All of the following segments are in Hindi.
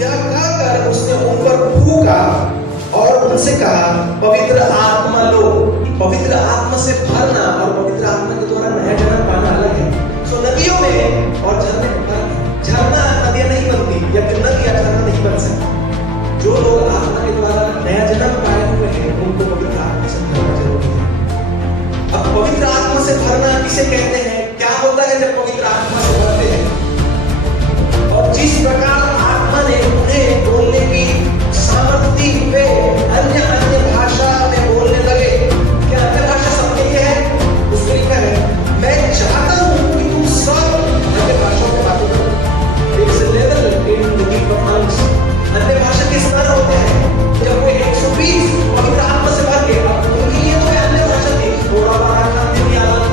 यह कहकर उसने उन पर फूंका और उनसे कहा, पवित्र आत्मा लो। पवित्र आत्मा से भरना और पवित्र आत्मा के द्वारा नया जन्म पाना अलग है। सो नदियों में और झरने में फर्क है। झरना नदियां नहीं बनती, या फिर नदी या झरना नहीं बन सकता। जो लोग आत्मा के द्वारा नया जन्म पाए हुए हैं, उनको पवित्र आत्मा से भरना जरूरी है। अब पवित्र आत्मा से भरना किसे कहते हैं? क्या होता है जब पवित्र आत्मा से भरते हैं? और जिस प्रकार आत्मा ने उन्हें बोलने की सामर्थ्य दी, वे अन्य भाषा में बोलने लगे। क्या अन्य भाषा सबके लिए है? उसमें लिखा है, मैं चाहता हूं कि तुम सब अन्य भाषाओं में बातें करो। There is a level in the gift of tongues. अन्य भाषा के स्तर होते हैं। जब वो 120 पवित्र आत्मा से भर के, अब उनके लिए तो अन्य भाषा थी। थोड़ा बड़ा खाते भी आनंद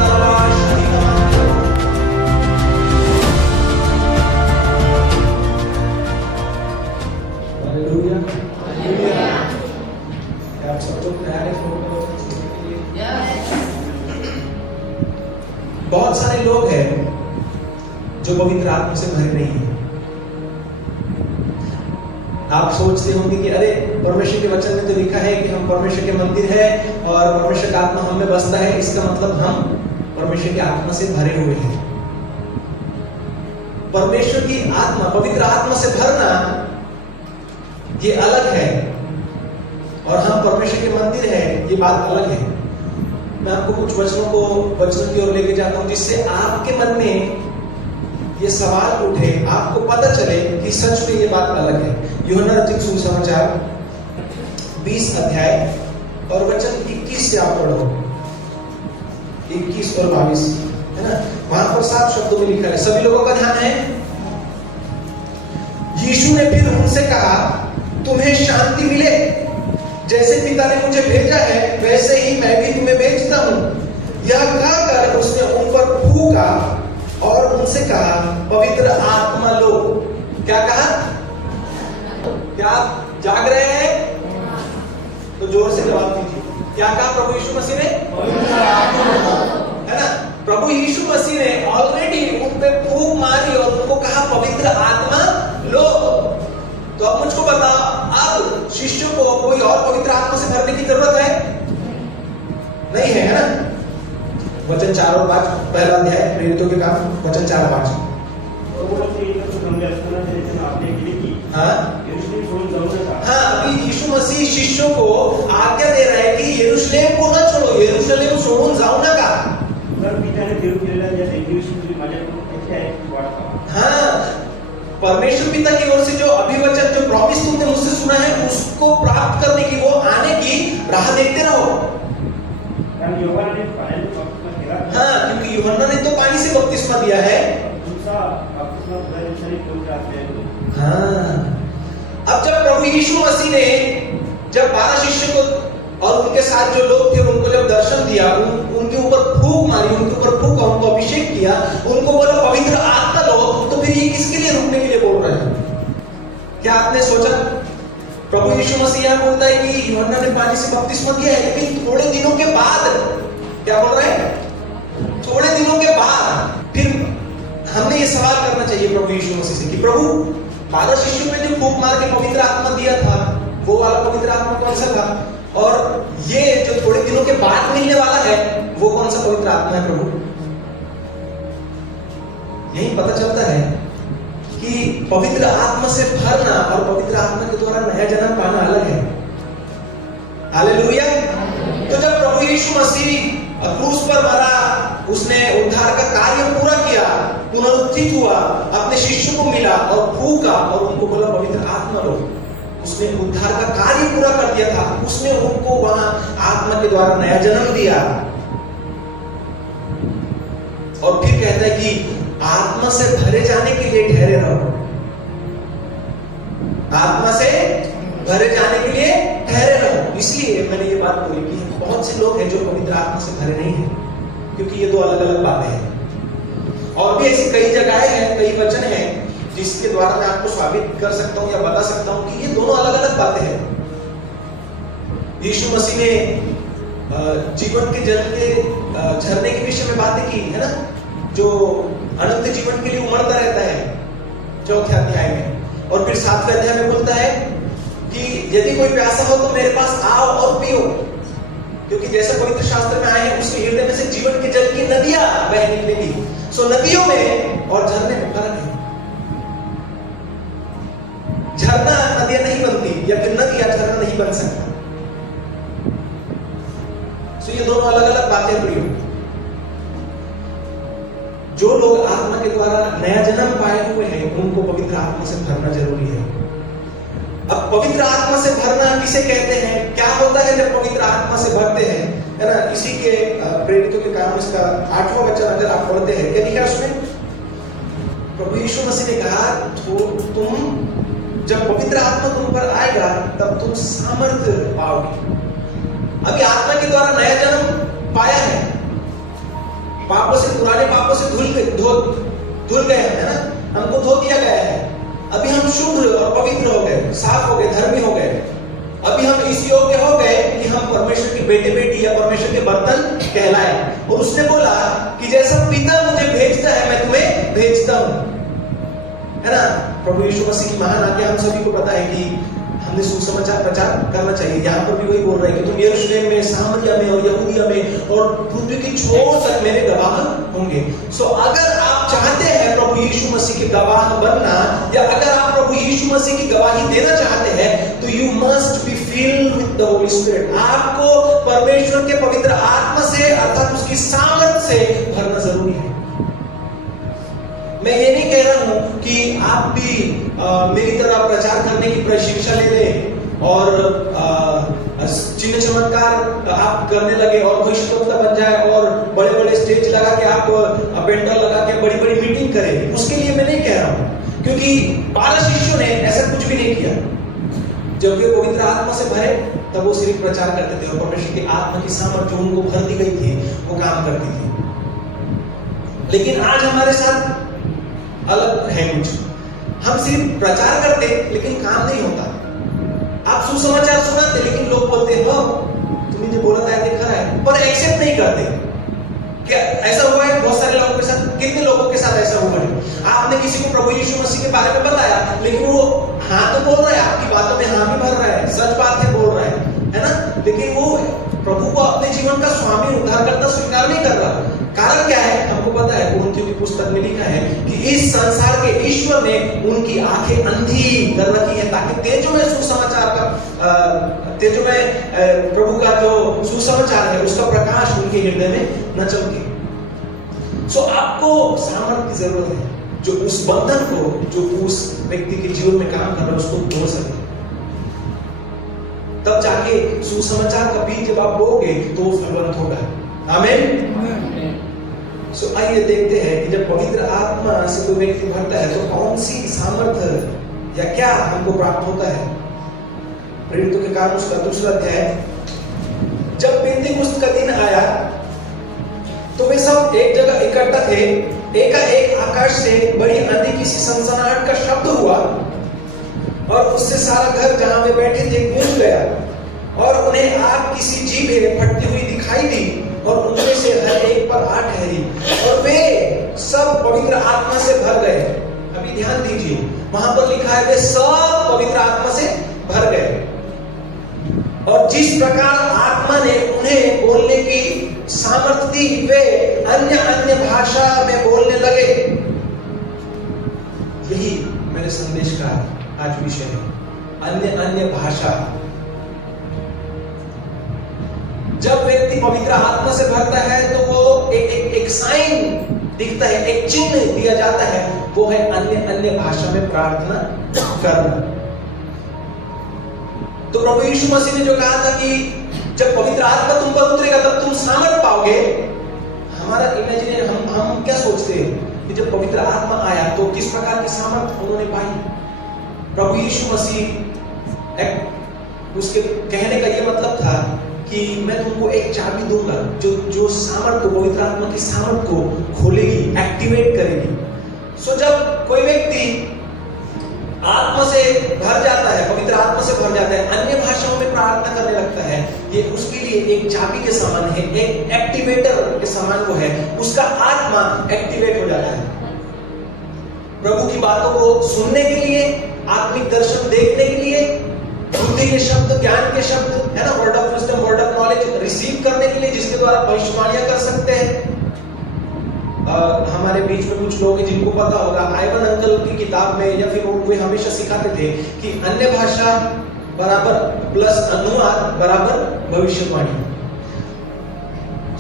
बहुत सारे लोग हैं जो पवित्र आत्मा से भरे नहीं हैं। आप सोचते होंगे कि अरे परमेश्वर के वचन में तो लिखा है कि हम परमेश्वर के मंदिर है और परमेश्वर का आत्मा हम में बसता है, इसका मतलब हम परमेश्वर की आत्मा से भरे हुए हैं। परमेश्वर की आत्मा, पवित्र आत्मा से भरना ये अलग है, और हम परमेश्वर के मंदिर है, ये बात अलग है। मैं आपको कुछ वचनों की ओर लेके जाता हूं, जिससे आपके मन में ये सवाल उठे, आपको पता चले कि सच में ये बात अलग है। यूहन्ना रचित सुसमाचार 20 अध्याय और वचन 21 से आप पढ़ो, 21 और 22, है ना? वहां पर साफ शब्दों में लिखा है। सभी लोगों का ध्यान है। यीशु ने फिर उनसे कहा, तुम्हें शांति मिले। जैसे पिता ने मुझे भेजा है, वैसे ही मैं भी तुम्हें भेजता हूं। यह कहकर उसने उन पर फूंका और उनसे कहा, पवित्र आत्मा लो। क्या कहा? क्या जाग रहे हैं? तो जोर से जवाब दीजिए। क्या कहा प्रभु यीशु मसीह ने? है ना? प्रभु यीशु मसीह ने ऑलरेडी उन पे फूंक मारी और उनको कहा, पवित्र आत्मा लो। तो अब मुझको बताओ, अब शिष्यों को कोई और पवित्र आत्मा से भरने की जरूरत है? नहीं है, है ना? वचन 4 और 5, पहला अध्याय प्रेरितों के काम, वचन 4 और 5। हाँ, अभी यीशु मसीह शिष्यों को आज्ञा दे रहा है कि यरूशलेम को न छोड़ो, यरूशलेम सोडून जाऊ नका। हाँ, परमेश्वर पिता की ओर से जो अभिवचन, जो प्रॉमिस तुमने मुझसे सुना है, उसको प्राप्त करने की, वो आने की राह देखते रहो। हाँ, क्योंकि यूहन्ना ने तो पानी से बपतिस्मा दिया है। हाँ, अब जब प्रभु यीशु मसीह ने जब 12 शिष्यों को और उनके साथ जो लोग थे उनको जब दर्शन दिया, उनके ऊपर फूंक मारी, उनके ऊपर फूंका, उनको अभिषेक किया, उनको बोला पवित्र आत्मा लो, तो फिर ये किसके लिए रुकने के लिए बोल रहे हैं? क्या आपने सोचा? प्रभु यीशु मसीह यहां बोलता है कि यूहन्ना ने पानी से बपतिस्मा दिया है, लेकिन थोड़े दिनों के बाद, क्या बोल रहे हैं? थोड़े दिनों के बाद फिर हमने ये सवाल करना चाहिए प्रभु यीशु मसीह से कि प्रभु 12 शिष्यों में जो फूंक मार के पवित्र आत्मा दिया था, वो वाला पवित्र आत्मा कौन सा था? और ये जो थोड़े दिनों के बाद मिलने वाला है, वो कौन सा पवित्र आत्मा है प्रभु? यही पता चलता है कि पवित्र आत्मा से भरना और पवित्र आत्मा के द्वारा नया जन्म पाना अलग है। हालेलुया। तो जब प्रभु यीशु मसीह क्रूस पर मरा, उसने उद्धार का कार्य पूरा किया, पुनरुत्थित हुआ, अपने शिष्यों को मिला और फूंका और उनको बोला पवित्र आत्मा लो। उसने उद्धार का कार्य पूरा कर दिया था, उसने उनको वहां आत्मा के द्वारा नया जन्म दिया। और फिर कहता है कि आत्मा से भरे जाने के लिए ठहरे रहो। आत्मा से भरे जाने के लिए ठहरे रहो। इसलिए मैंने ये बात बोली कि बहुत से लोग हैं जो पवित्र आत्मा से भरे नहीं हैं, क्योंकि ये दो अलग अलग बातें हैं। और भी ऐसी कई जगहें हैं, कई वचन हैं जिसके द्वारा मैं आपको साबित कर सकता हूं या बता सकता हूं कि ये दोनों अलग अलग बातें हैं। यीशु मसीह ने जीवन के जल के झरने के विषय में बातें की है ना, जो अनंत जीवन के लिए उमड़ता रहता है, 4थे अध्याय में। और फिर 7वें अध्याय में बोलता है कि यदि कोई प्यासा हो तो मेरे पास आओ और पियो, क्योंकि जैसा पवित्र शास्त्र में आए हैं उसके हृदय में से जीवन के जल की नदियां बह निकलेंगी। सो नदियों में और झरने में फर्क है। झरना नदियां नहीं बनती, या फिर नदी या झरना नहीं बन सकता। सो ये दोनों अलग अलग बातें प्रियो। जो लोग आत्मा के द्वारा नया जन्म पाए हुए हैं उनको पवित्र आत्मा से भरना जरूरी है। अब पवित्र आत्मा से भरना किसे कहते हैं, क्या होता है जब पवित्र आत्मा से भरते हैं, है ना? इसी के प्रेरितों के काम इसका 8वां वचन अगर आप पढ़ते हैं, क्या लिखा उसमें? प्रभु यीशु मसीह ने कहा तुम जब पवित्र आत्मा तुम पर आएगा तब तुम सामर्थ्य पाओगे। अभी आत्मा के द्वारा नया जन्म पाया है, पापों से, पुराने पापों से धुल गए हैं, है ना? हमको धो दिया गया है। अभी हम शुद्ध और पवित्र हो गए, साफ हो गए, धर्मी हो गए। अभी हम इस योग्य हो गए कि हम परमेश्वर की बेटे बेटी या परमेश्वर के बर्तन कहलाए। और उसने बोला कि जैसा पिता मुझे भेजता है मैं तुम्हें भेजता हूं, है ना? प्रभु यीशु मसीह की महान आज्ञा हम सभी को पता है कि हमने सुसमाचार प्रचार करना चाहिए। यहाँ पर भी वही बोल रहे हैं कि तुम यरूशलेम में, सामरिया में और यहूदिया में और पृथ्वी की छोर तक मेरे गवाह होंगे। सो अगर आप चाहते हैं प्रभु यीशु मसीह के गवाह बनना, या अगर आप प्रभु यीशु मसीह की गवाही देना चाहते हैं, तो you must be filled with the Holi spirit. आपको परमेश्वर के पवित्र आत्मा से अर्थात उसकी सामर्थ से भरना जरूरी है। मैं ये नहीं कह रहा हूं कि आप भी मेरी तरह प्रचार करने की प्रशिक्षण ले लें और चिन्ह चमत्कार आप करने लगे और भविष्यवक्ता बन जाए और बड़े बड़े स्टेज लगा के आप पेंडल लगा के बड़ी बड़ी मीटिंग करें। उसके लिए मैं नहीं कह रहा हूं, क्योंकि 12 शिष्यों ने ऐसा कुछ भी नहीं किया। जब वे पवित्र आत्मा से भरे तब वो सिर्फ प्रचार करते थे और परमेश्वर की आत्मा की सामर्थ जो उनको भर दी गई थी वो काम करती थी। लेकिन आज हमारे साथ अलग है कुछ। हम सिर्फ प्रचार करते लेकिन काम नहीं होता। आप सुसमाचार सुनाते लेकिन लोग बोलते हो तुमने जो बोला था देखा है, पर एक्सेप्ट नहीं करते। क्या ऐसा हुआ है बहुत सारे लोगों के साथ? कितने लोगों के साथ ऐसा हुआ है? आपने किसी को प्रभु यीशु मसीह के बारे में बताया लेकिन वो हाँ तो बोल रहा है, आपकी बातों में हाँ भी भर रहा है, सच बात है बोल रहा है ना? लेकिन वो प्रभु को अपने जीवन का स्वामी उद्धारकर्ता स्वीकार नहीं कर रहा। कारण क्या है? हमको पता है, कुरिन्थियों की पुस्तक में लिखा है कि इस संसार के ईश्वर ने उनकी आंखें अंधी कर रखी है ताकि तेजोमय सुसमाचार का तेजोमय प्रभु का जो सुसमाचार है उसका प्रकाश उनके हृदय में न चमके। सो आपको सामर्थ्य की जरूरत है जो उस बंधन को, जो उस व्यक्ति के जीवन में काम कर रहा है उसको तोड़ सके। तब जाके सुसमाचार का बीज जब आप बोओगे तो वो फलवंत होगा। आमीन। सो आइए देखते हैं कि जब पवित्र आत्मा से कोई व्यक्ति भरता है तो कौन सी सामर्थ्य या क्या हमको प्राप्त होता है। प्रेरितों के काम उसका 2 अध्याय। जब पेंतीकुस्त का दिन आया तो वे सब एक जगह इकट्ठा थे। एकाएक आकाश से बड़ी आंधी की सी सनसनाहट का शब्द हुआ और उससे सारा घर जहां वे बैठे थे गूंज गया और उन्हें आग की सी जीभें फटती हुई दिखाई दी और उनमें से हर एक पर आग ठहरी और वे सब पवित्र आत्मा से भर गए। अभी ध्यान दीजिए, वहां पर लिखा है वे सब पवित्र आत्मा से भर गए और जिस प्रकार आत्मा ने उन्हें बोलने की सामर्थ्य दी वे अन्य अन्य भाषा में बोलने लगे। यही मेरे संदेश का आज विषय है, अन्य अन्य भाषा। जब व्यक्ति पवित्र आत्मा से भरता है तो वो एक साइन दिखता है, एक चिन्ह दिया जाता है, वो है अन्य अन्य भाषा में प्रार्थना करना। तो प्रभु यीशु मसीह ने जो कहा था कि जब पवित्र आत्मा तुम पर उतरेगा तब तुम सामर्थ पाओगे। हमारा इमेजिनेशन, हम क्या सोचते हैं कि जब पवित्र आत्मा आया तो किस प्रकार की सामर्थ उन्होंने पाई। प्रभु यीशु मसीह उसके कहने का ये मतलब था कि मैं तुमको एक चाबी दूंगा जो सामर्थ को, पवित्र आत्मा की सामर्थ को खोलेगी, एक्टिवेट करेगी। सो जब कोई व्यक्ति आत्मा से भर जाता है, पवित्र आत्मा से भर जाता है, अन्य भाषाओं में प्रार्थना करने लगता है, ये उसके लिए एक चाबी के समान है, एक एक्टिवेटर के समान वो है, उसका आत्मा एक्टिवेट हो जाता है। प्रभु की बातों को सुनने के लिए, आत्मिक दर्शन देखने के लिए, बुद्धि के शब्द, ज्ञान के शब्द, है ना, word of wisdom, word of knowledge receive करने के लिए, जिसके द्वारा भविष्यवाणियां कर सकते हैं। हमारे बीच में कुछ लोग हैं जिनको पता होगा, आइवन अंकल की किताब में या फिर वो हमेशा सिखाते थे कि अन्य भाषा बराबर प्लस अनुवाद बराबर भविष्यवाणी।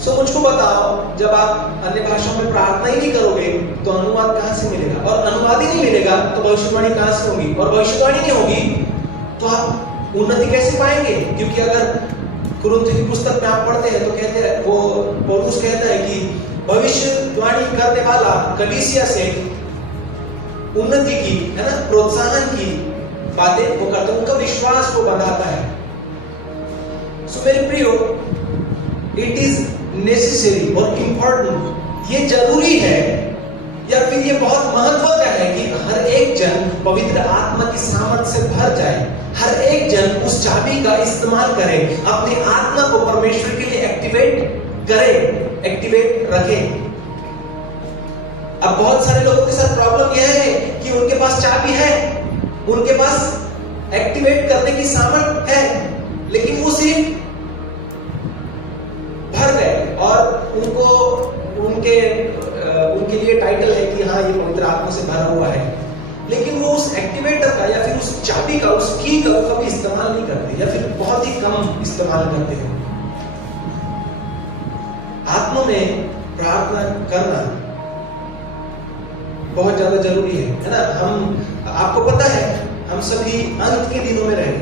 सो मुझको बताओ, जब आप अन्य भाषाओं में प्रार्थना ही नहीं करोगे तो अनुवाद कहां से मिलेगा, और अनुवाद ही नहीं मिलेगा तो भविष्यवाणी कहां से होगी, और भविष्यवाणी नहीं होगी तो आप उन्नति कैसे पाएंगे? क्योंकि अगर कुरिन्थ की पुस्तक में आप पढ़ते हैं तो कहते हैं, वो पौलुस कहता है कि भविष्यवाणी करने वाला कलीसिया से उन्नति की, है ना, प्रोत्साहन की बातें वो करता है, उनका विश्वास को बढ़ाता है। सो मेरे प्रियो, इट इज नेसेसरी और इंपॉर्टेंट, ये जरूरी है या फिर ये बहुत महत्व का है कि हर एक जन पवित्र आत्मा की सामर्थ्य से भर जाए, हर एक जन उस चाबी का इस्तेमाल करे, अपनी आत्मा को परमेश्वर के लिए एक्टिवेट करे, एक्टिवेट रखे। अब बहुत सारे लोगों के साथ प्रॉब्लम यह है कि उनके पास चाबी है, उनके पास एक्टिवेट करने की सामर्थ्य है, लेकिन वो सिर्फ भर गए और उनको उनके लिए टाइटल है कि हाँ ये पवित्र आत्मा से भरा हुआ है, लेकिन वो उस एक्टिवेटर का या फिर उस चाबी का, उस की का कभी इस्तेमाल नहीं करते या फिर बहुत ही कम इस्तेमाल करते हैं। आत्मा में प्रार्थना करना बहुत ज्यादा जरूरी है ना। हम, आपको पता है, हम सभी अंत के दिनों में रह गए,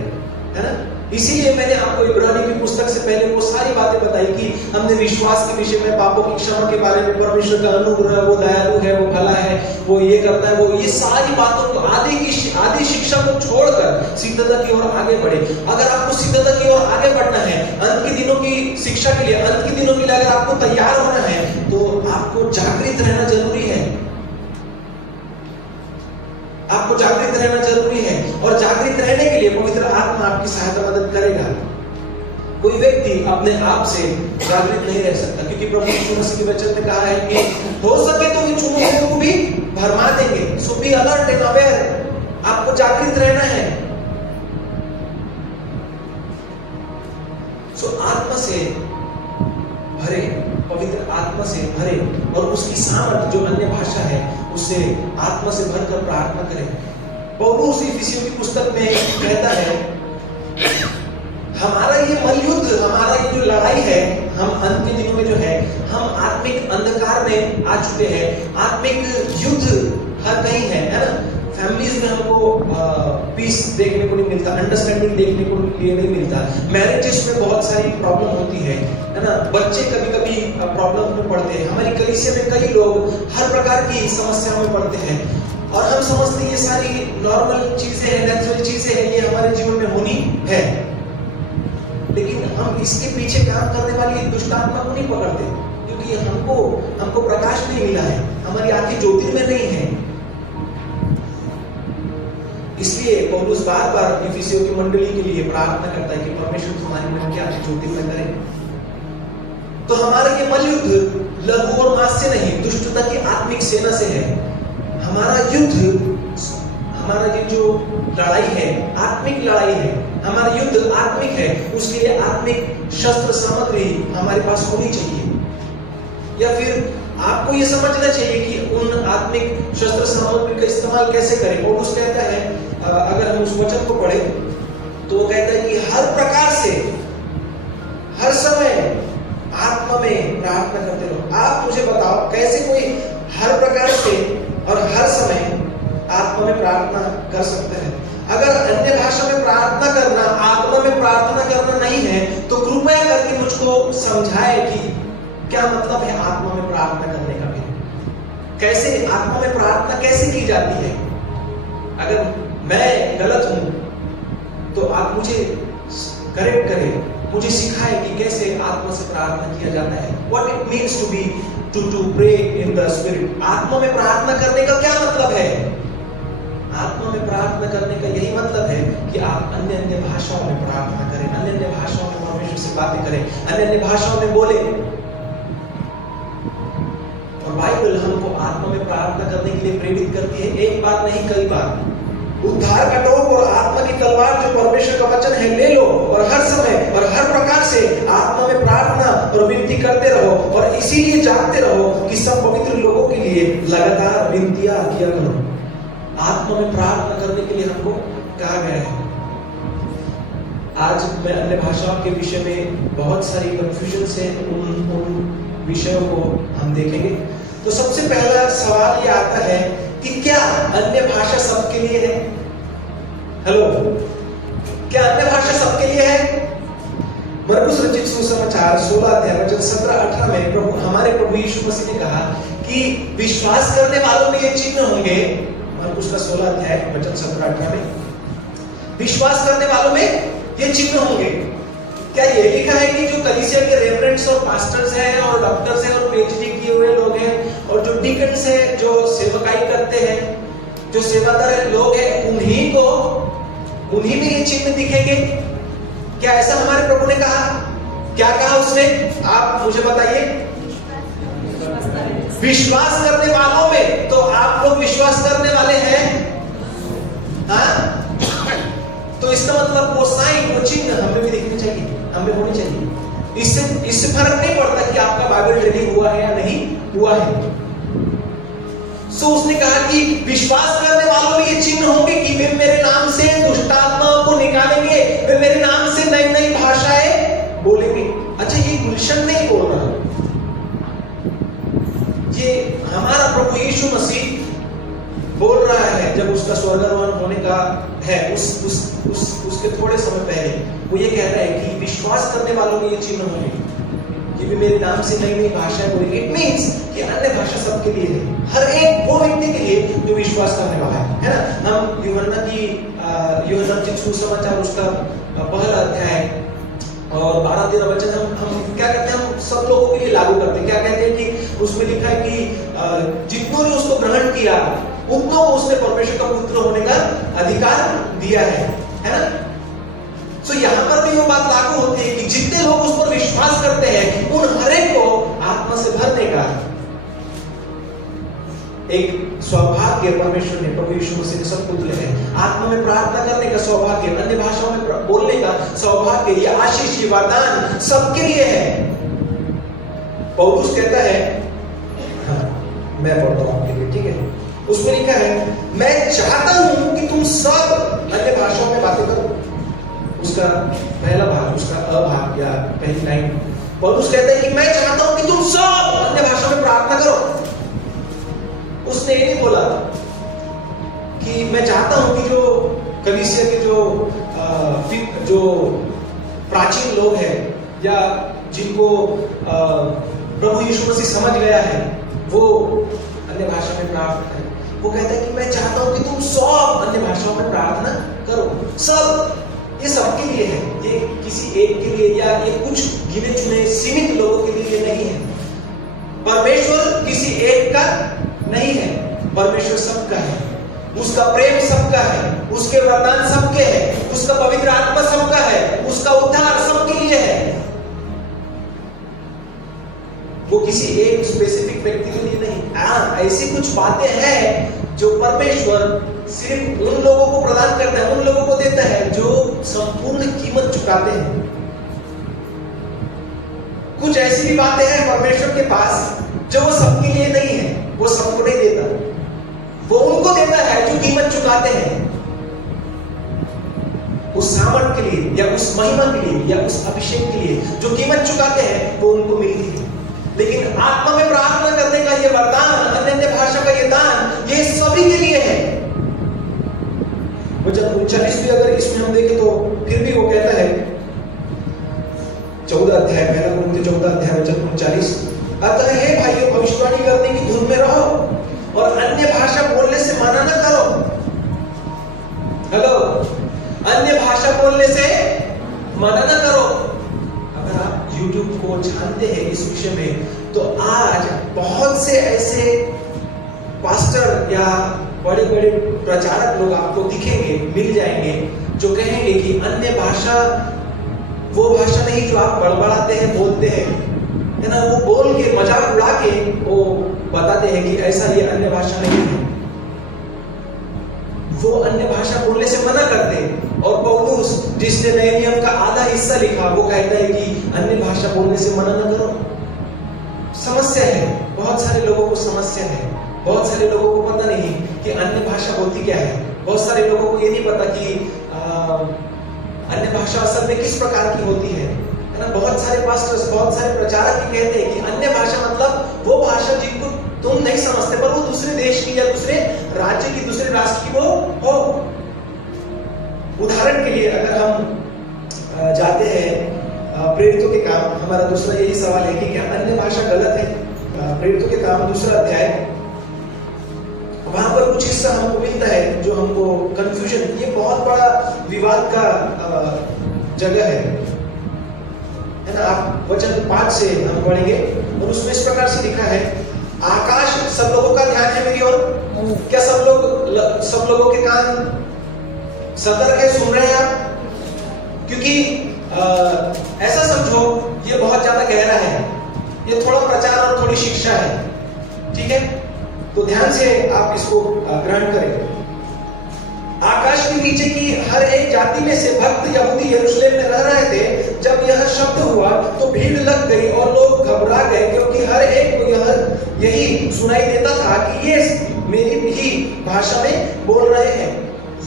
है ना। इसीलिए मैंने आपको इब्रानी की पुस्तक से पहले वो सारी बातें बताई कि हमने विश्वास के विषय में, पापों की क्षमा के बारे में, परमेश्वर का अनुग्रह, वो दयालु है, वो भला है, वो ये करता है, वो ये सारी बातों को, आदि शिक्षा को छोड़कर सिद्धता की ओर आगे बढ़े। अगर आपको सिद्धता की ओर आगे बढ़ना है, अंत के दिनों की शिक्षा के लिए, अंत के दिनों के लिए अगर आपको तैयार होना है, तो आपको जागृत रहना जरूरी है, आपको जागृत रहना जरूरी है। और जागृत रहने के लिए पवित्र आत्मा आपकी सहायता मदद करेगा। कोई व्यक्ति अपने आप से जागृत नहीं रह सकता, क्योंकि प्रभु यीशु मसीह के वचन में कहा है कि हो सके तो इन चुनौतियों को भी भरमा देंगे। सो बी अलर्ट एंड अवेयर, आपको जागृत रहना है। सो आत्मा से भरे, पवित्र आत्मा से भरे, और उसकी सामर्थ जो अन्य भाषा है उससे आत्मा से भरकर प्रार्थना करें। पौलुस इफिसियों की पुस्तक में कहता है, हमारा ये मलयुद्ध, हमारा ये जो लड़ाई है, हम अंत के दिनों में जो है, हम आत्मिक अंधकार में आ चुके हैं। आत्मिक युद्ध हर कहीं है ना। फैमिलीज में हमको पीस देखने को नहीं मिलता, अंडरस्टैंडिंग देखने को नहीं मिलता। मैरिजेस में बहुत सारी प्रॉब्लम होती है ना। बच्चे कभी कभी प्रॉब्लम में पड़ते हैं। हमारी कलीसिया में कई लोग हर प्रकार की समस्याओं में पड़ते हैं, और हम समझते हैं ये सारी नॉर्मल चीजें हैं, नेचुरल चीजें हैं, ये हमारे जीवन में होनी है। लेकिन हम इसके पीछे काम करने वाली दुष्ट आत्मा को नहीं पकड़ते, क्योंकि हमको प्रकाश नहीं मिला है, हमारी आंखें ज्योतिर्मय नहीं है। इसलिए पौलुस बार बार इफिसियों की मंडली के लिए प्रार्थना करता है कि परमेश्वर तुम्हारी मन की आंखें ज्योतिर्मय करे। तो हमारा ये मलयुद्ध लघु और मांस से नहीं, दुष्टता की आत्मिक सेना से है। हमारा युद्ध, हमारा ये जो लड़ाई है, आत्मिक लड़ाई है, हमारा युद्ध आत्मिक है। उसके लिए आत्मिक शस्त्र सामग्री हमारे पास होनी चाहिए, या फिर आपको ये समझना चाहिए कि उन आत्मिक शस्त्र सामग्री का इस्तेमाल कैसे करें। और उस कहता है, अगर हम उस वचन को पढ़े तो वो कहता है कि हर प्रकार से, हर समय आत्मा में प्रार्थना करते रहो। आप मुझे बताओ, कैसे कोई हर प्रकार से और हर समय आत्मा में प्रार्थना कर सकता है? अगर अन्य भाषा में प्रार्थना करना आत्मा में प्रार्थना करना नहीं है, तो कृपया करके मुझको समझाए कि क्या मतलब है आत्मा में प्रार्थना करने का भी, कैसे आत्मा में प्रार्थना कैसे की जाती है। अगर मैं गलत हूं तो आप मुझे करेक्ट करें, मुझे सिखाए कि कैसे आत्मा से प्रार्थना किया जाता है। What it means to pray in the spirit। आत्मा में प्रार्थना करने का क्या मतलब है? आत्मा में प्रार्थना करने का यही मतलब है कि आप अन्य भाषाओं में प्रार्थना करें, अन्य भाषाओं में परमेश्वर से बातें करें, अन्य भाषाओं में बोले। और बाइबल हमको आत्मा में प्रार्थना करने के लिए प्रेरित करती है, एक बार नहीं कई बार। उद्धार का टोप और आत्मा की तलवार जो परमेश्वर का वचन है ले लो, और हर समय और हर प्रकार से आत्मा में प्रार्थना और विनती करते रहो, और इसीलिए जानते रहो कि सब पवित्र लोगों के लिए लगातार विनतियां किया करो। आत्मा में प्रार्थना करने के लिए हमको कहा गया है। आज मैं अन्य भाषाओं के विषय में बहुत सारी कंफ्यूजन से उन विषयों को हम देखेंगे। तो सबसे पहला सवाल ये आता है कि क्या अन्य भाषा सबके लिए है? हेलो, क्या अन्य भाषा सबके लिए है? मरकुस रचित सुसमाचार 16 अध्याय वचन 17-18 में हमारे प्रभु यीशु मसीह ने कहा कि विश्वास करने वालों में ये चिन्ह होंगे। मरकुस का 16 अध्याय वचन 17-18 में विश्वास करने वालों में ये चिन्ह होंगे। क्या ये लिखा है कि जो कलीसिया के रेवरेंड्स और पास्टर्स हैं और डॉक्टर्स हैं और पीएचडी किए हुए लोग हैं और जो डीकन्स हैं, जो सेवकाई करते हैं, जो सेवादार लोग हैं, उन्हीं में ये चिन्ह दिखेंगे? क्या ऐसा हमारे प्रभु ने कहा? क्या कहा उसने? आप मुझे बताइए। विश्वास करने वालों में। तो आप लोग विश्वास करने वाले हैं? हाँ? तो इसका मतलब वो साइन, वो चिन्ह हमें भी दिखने चाहिए, हमें होनी चाहिए। इससे फर्क नहीं पड़ता कि आपका बाइबल रीडिंग हुआ है या नहीं हुआ है। सो उसने कहा कि विश्वास करने वालों में ये चिन्ह होंगे कि वे मेरे नाम से दुष्टात्माओं को निकालेंगे, वे मेरे नाम से नई नई भाषाएं बोलेंगे। अच्छा, ये गुलशन नहीं बोल रहा, ये हमारा प्रभु यीशु मसीह बोल रहा है। जब उसका स्वर्गारोहण होने का है, उसके थोड़े समय पहले वो ये कह रहा है कि विश्वास करने वालों में ये चिन्ह होंगे कि भी मेरे नाम से नई नई भाषाएं बोलेंगे। इट मींस कि अन्य भाषा सबके लिए है, हर एक वो व्यक्ति के लिए जो विश्वास करने वाला है ना। हम यूहन्ना की सुसमाचार उसका पहला अध्याय और 12-13 वचन हम क्या कहते हैं, हम सब लोगों के लिए लागू करते हैं। क्या कहते हैं कि उसमें लिखा है कि जितनों ने उसको ग्रहण किया उतनों को उसने परमेश्वर का पुत्र होने का अधिकार दिया है ना। सो यहाँ पर भी वो बात लागू होती है कि जितने लोग उस पर विश्वास करते हैं उन हरेक को आत्मा से भरने का एक सौभाग्य परमेश्वर ने, प्रभु यीशु मसीह ने सबको दिया है। आत्मा में प्रार्थना करने का सौभाग्य, अन्य भाषाओं में बोलने का सौभाग्य, ये आशीष, ये वरदान सबके लिए है। पौलुस कहता है, हाँ, मैं पढ़ता हूं आपके लिए, ठीक है। उसमें लिखा है, मैं चाहता हूं कि तुम सब अन्य भाषाओं में बातें करो। उसका पहला भाग, उसका अभाग या पहली लाइन, पौलुस कहता है कि मैं चाहता हूं कि तुम सब अन्य भाषाओं में प्रार्थना करो। उसने ये नहीं बोला कि मैं चाहता हूं कि जो कलीसिया के जो प्राचीन लोग हैं या जिनको प्रभु यीशु मसीह समझ गया है वो अन्य भाषा में प्रार्थना करें। वो कहता है कि मैं चाहता हूं कि तुम सब अन्य भाषाओं में प्रार्थना करो। सब, ये सबके लिए है, ये किसी एक के लिए या ये कुछ गिने चुने सीमित लोगों के लिए नहीं है। परमेश्वर किसी एक का नहीं है, परमेश्वर सबका है, उसका प्रेम सबका है, उसके वरदान सबके हैं, उसका पवित्र आत्मा सबका है, उसका उद्धार सबके लिए है। वो किसी एक स्पेसिफिक व्यक्ति के लिए नहीं। ऐसी कुछ बातें हैं जो परमेश्वर सिर्फ उन लोगों को प्रदान करता है, उन लोगों को देता है जो संपूर्ण कीमत चुकाते हैं। कुछ ऐसी भी बातें हैं परमेश्वर के पास जो वो सबके लिए नहीं है, वो सबको नहीं देता, वो उनको देता है जो कीमत चुकाते हैं। उस सामर्थ के लिए या उस महिमा के लिए या उस अभिषेक के लिए जो कीमत चुकाते हैं वो उनको मिलती है। लेकिन आत्मा में प्रार्थना करने का ये वरदान, अन्य भाषा का ये दान, ये सभी के लिए है। वचन 39 भी अगर इसमें हम देखें तो फिर भी वो कहता है, 14 अध्याय, पहला कुरिन्थियों 14 अध्याय वचन 39, अतः हे भाइयों, भविष्यवाणी करने की धुन में रहो और अन्य भाषा बोलने से मना न करो। हेलो, अन्य भाषा बोलने से मना न करो। अगर आप YouTube को जानते हैं इस विषय में, तो आज बहुत से ऐसे पास्टर या बड़े बड़े प्रचारक लोग आपको दिखेंगे, मिल जाएंगे, जो कहेंगे कि अन्य भाषा वो भाषा नहीं जो आप बड़बड़ाते हैं, बोलते हैं, है ना। वो बोल के मजाक उड़ा के वो बताते हैं कि ऐसा ये अन्य भाषा नहीं है। वो अन्य भाषा बोलने से मना करते, और पौलुस जिसने नए नियम का आधा हिस्सा लिखा वो कहता है कि अन्य भाषा बोलने से मना न करो। समस्या है, बहुत सारे लोगों को समस्या है, बहुत सारे लोगों को पता नहीं कि अन्य भाषा होती क्या है। बहुत सारे लोगों को ये नहीं पता कि अन्य भाषा असल में किस प्रकार की होती है ना। बहुत सारे पास्टर्स, बहुत सारे प्रचारक भी कहते हैं कि अन्य भाषा मतलब वो भाषा जिनको तुम नहीं समझते, पर वो दूसरे देश की या दूसरे राज्य की, दूसरे राष्ट्र की वो हो। उदाहरण के लिए अगर हम जाते हैं प्रेरितों के काम, हमारा दूसरा यही सवाल है कि क्या अन्य भाषा गलत है। प्रेरितों के काम दूसरा अध्याय, वहां पर कुछ हिस्सा हमको मिलता है जो हमको कंफ्यूजन, ये बहुत बड़ा विवाद का जगह है ना। आप वचन 5 से हम पढ़ेंगे और उसमें इस प्रकार से लिखा है, आकाश, सब लोगों का ध्यान है मेरी ओर, क्या सब लोगों के कान सतर्क है, सुन रहे हैं आप? क्योंकि ऐसा समझो ये बहुत ज्यादा गहरा है, ये थोड़ा प्रचार और थोड़ी शिक्षा है, ठीक है? तो ध्यान से आप इसको ग्रहण करें। आकाश के नीचे की हर एक जाति में से भक्त यहूदी यरूशलेम में रह रहे थे। जब यह शब्द हुआ तो भीड़ लग गई और लोग घबरा गए, क्योंकि हर एक को यही सुनाई देता था कि ये मेरी ही भाषा में बोल रहे हैं।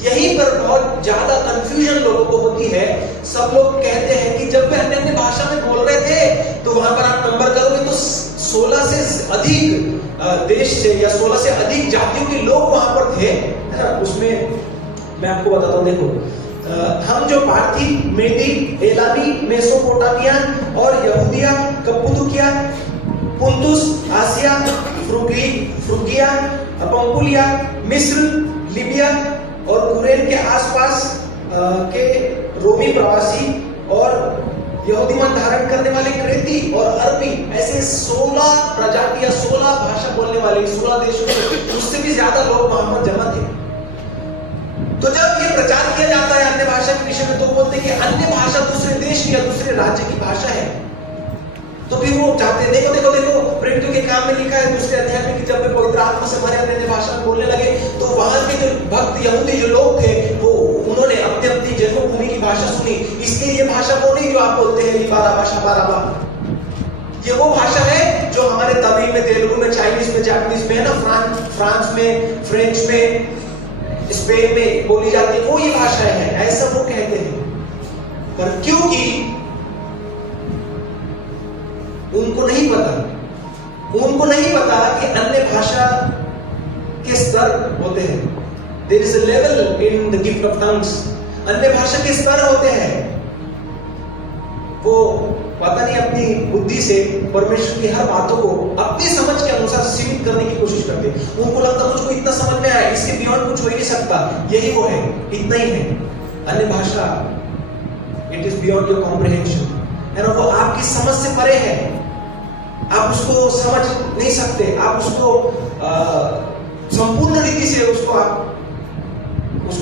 यहीं पर बहुत ज्यादा कंफ्यूजन लोगों को होती है। सब लोग कहते हैं कि जब वे अन्य अन्य भाषा में बोल रहे थे, तो वहां पर आप नंबर करोगे तो 16 से अधिक देश से या 16 से अधिक जातियों के लोग वहां पर थे, है ना। उसमें मैं आपको बताता हूं, देखो हम जो पार्थी, मेदी, एलामी, मेसोपोटामिया और यहूदिया, कप्पदूकिया, पुंतुस, आसिया, फ्रूगिया, पंपुलिया, मिस्र, लीबिया और कुरेन के आसपास के रोमी प्रवासी और यहूदी मत धारण करने वाले क्रेती और अरबी, ऐसे 16 प्रजाति या 16 भाषा बोलने वाले 16 देशों में, उससे भी ज्यादा लोग वहां पर जमा थे। तो जब ये प्रचार किया जाता है अन्य भाषा के विषय में, तो बोलते हैं कि अन्य भाषा दूसरे देश की या दूसरे राज्य की भाषा है। तो फिर वो चाहते हैं, देखो देखो देखो प्रेरितों के काम में लिखा है दूसरे अध्याय में कि जब वे पवित्र आत्मा से भरे अन्य भाषा में बोलने लगे, तो वहां के जो भक्त यहूदी जो लोग थे, वो उन्होंने अपनी अपनी जन्मभूमि की भाषा सुनी, इसलिए ये भाषा बोली जो आप बोलते हैं, बारह भाषा। ये वो भाषा है जो हमारे तमिल में, तेलुगु में, चाइनीज में, जापानीज में है ना, फ्रांस में, फ्रेंच में, स्पेन में बोली जाती है, वो ये भाषा है, ऐसा वो कहते हैं। पर क्योंकि उनको नहीं पता कि अन्य भाषा के स्तर होते हैं। There is a level in the gift of tongues. अन्य भाषा के स्तर होते हैं। वो पता नहीं अपनी बुद्धि से परमेश्वर की हर बातों को अपनी समझ के अनुसार सीमित करने की कोशिश करते हैं। उनको लगता है मुझको इतना समझ में आया, इसके बियॉन्ड कुछ हो ही नहीं सकता, यही वो है, इतना ही है। अन्य भाषा it is beyond your comprehension, है वो आपकी समझ से परे है। आप उसको समझ नहीं सकते, आप उसको संपूर्ण रीति से उसको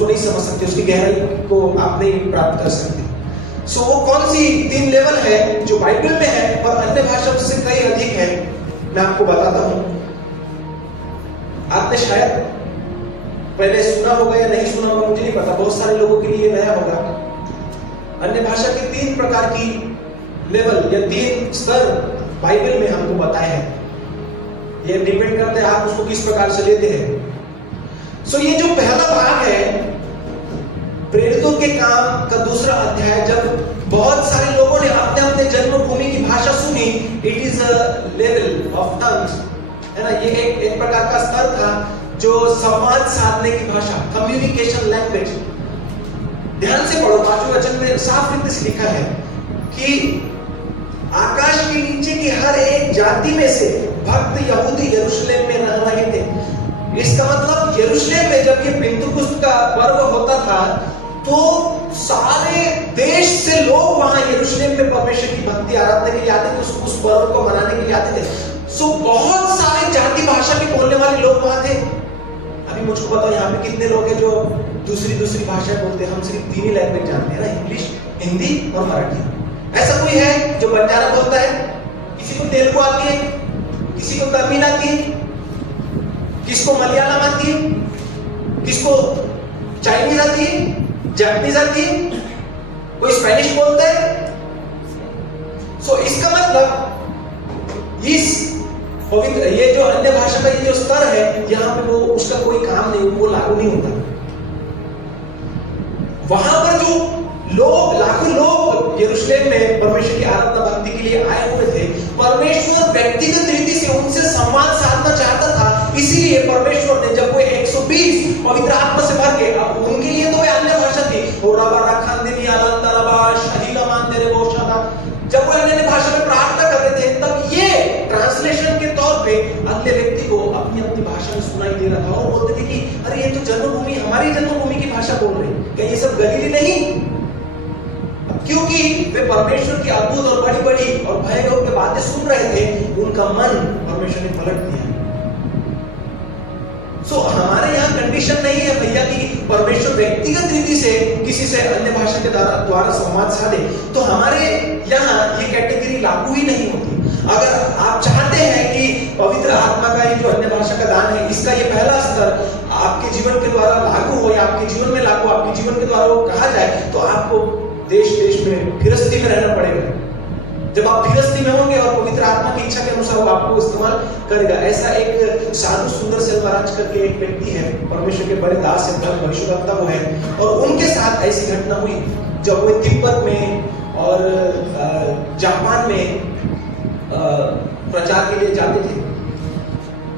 नहीं समझ सकते, उसकी गहराई को आप नहीं प्राप्त कर सकते। सो वो कौन सी 3 लेवल है जो बाइबल में है और अन्य भाषा से कई अधिक है, मैं आपको बताता हूं। आपने शायद पहले सुना होगा या नहीं सुना होगा, मुझे नहीं पता, बहुत सारे लोगों के लिए नया होगा। अन्य भाषा के 3 प्रकार की लेवल या 3 स्तर बाइबल में हमको बताए हैं। ये डिपेंड करता है आप उसको किस प्रकार से लेते हैं। सो ये जो पहला भाग है प्रेरितों के काम का दूसरा अध्याय, जब बहुत सारे लोगों ने अपने अपने जन्मभूमि की भाषा सुनी, it is a level of tongues, है ना। ये एक प्रकार का स्तर था जो संवाद साधने की भाषा, कम्युनिकेशन लैंग्वेज। ध्यान से पढ़ो, 5वें वचन में साफ रीति से लिखा है कि आकाश के नीचे की हर एक जाति में से भक्त यहूदी यरूशलेम में रह रहे थे। इसका मतलब यरूशलेम में जब ये पेंतुकुस्त का पर्व होता था, तो सारे देश से लोग वहां यरूशलेम में परमेश्वर की भक्ति आराधना के लिए आते थे, उस पर्व को मनाने के लिए आते थे। सो बहुत सारे जाति भाषा के बोलने वाले लोग वहां थे। अभी मुझको बताओ यहाँ पे कितने लोग हैं जो दूसरी भाषा बोलते हैं? हम सिर्फ 3 ही लैंग्वेज जानते हैं ना, इंग्लिश, हिंदी और मराठी। ऐसा कोई है जो बंजारा बोलता है? किसी को तेलुगु आती है, किसी को तमिल आती है, किसको मलयालम आती है, किसको चाइनीज आती है, जापानीज आती है, कोई स्पेनिश बोलता है। सो इसका मतलब इस पवित्र ये जो अन्य भाषा का ये जो स्तर है, यहां पे वो उसका कोई काम नहीं, वो लागू नहीं होता। वहां पर जो लोग, लाखों लोग यरूशलेम में परमेश्वर की आराधना भक्ति के लिए आए हुए थे, परमेश्वर व्यक्तिगत रीति से उनसे संवाद साधना चाहता था। इसीलिए परमेश्वर ने जब वो 120 पवित्र आत्मा से भर के, अब उनके लिए तो अन्य भाषा थी, जब वो अन्य भाषा में प्रार्थना कर रहे थे, तब ये ट्रांसलेशन के तौर पे अगले व्यक्ति को अपनी अपनी भाषा में सुनाई दे रहा था और बोलते थे कि अरे ये तो जन्मभूमि, हमारी जन्मभूमि की भाषा बोल रहे हैं, क्या ये सब गलीली नहीं? क्योंकि वे परमेश्वर की अद्भुत और बड़ी बड़ी और भयंकर के बातें सुन रहे थे, उनका मन परमेश्वर ने पलट दिया। सो हमारे यहाँ कंडीशन नहीं है भैया कि परमेश्वर व्यक्तिगत रीति से किसी से अन्य भाषा के द्वारा संवाद साधे, तो हमारे यहाँ ये कैटेगरी लागू ही नहीं होती। अगर आप चाहते हैं कि पवित्र आत्मा का ये जो अन्य भाषा का दान है, इसका ये पहला स्तर आपके जीवन के द्वारा लागू हो या आपके जीवन में लागू, आपके जीवन के द्वारा वो कहा जाए, तो आपको देश देश में फिरस्ती में रहना पड़ेगा। जब आप फिरस्ती में होंगे और पवित्र आत्मा की इच्छा के अनुसार वो आपको इस्तेमाल करेगा। ऐसा एक साधु सुंदर सेल्वराज करके एक व्यक्ति है, परमेश्वर के बड़े दास है, भविष्यवक्ता वो है, और उनके साथ ऐसी घटना हुई जब वो तिब्बत में और जापान में प्रचार के लिए जाते थे।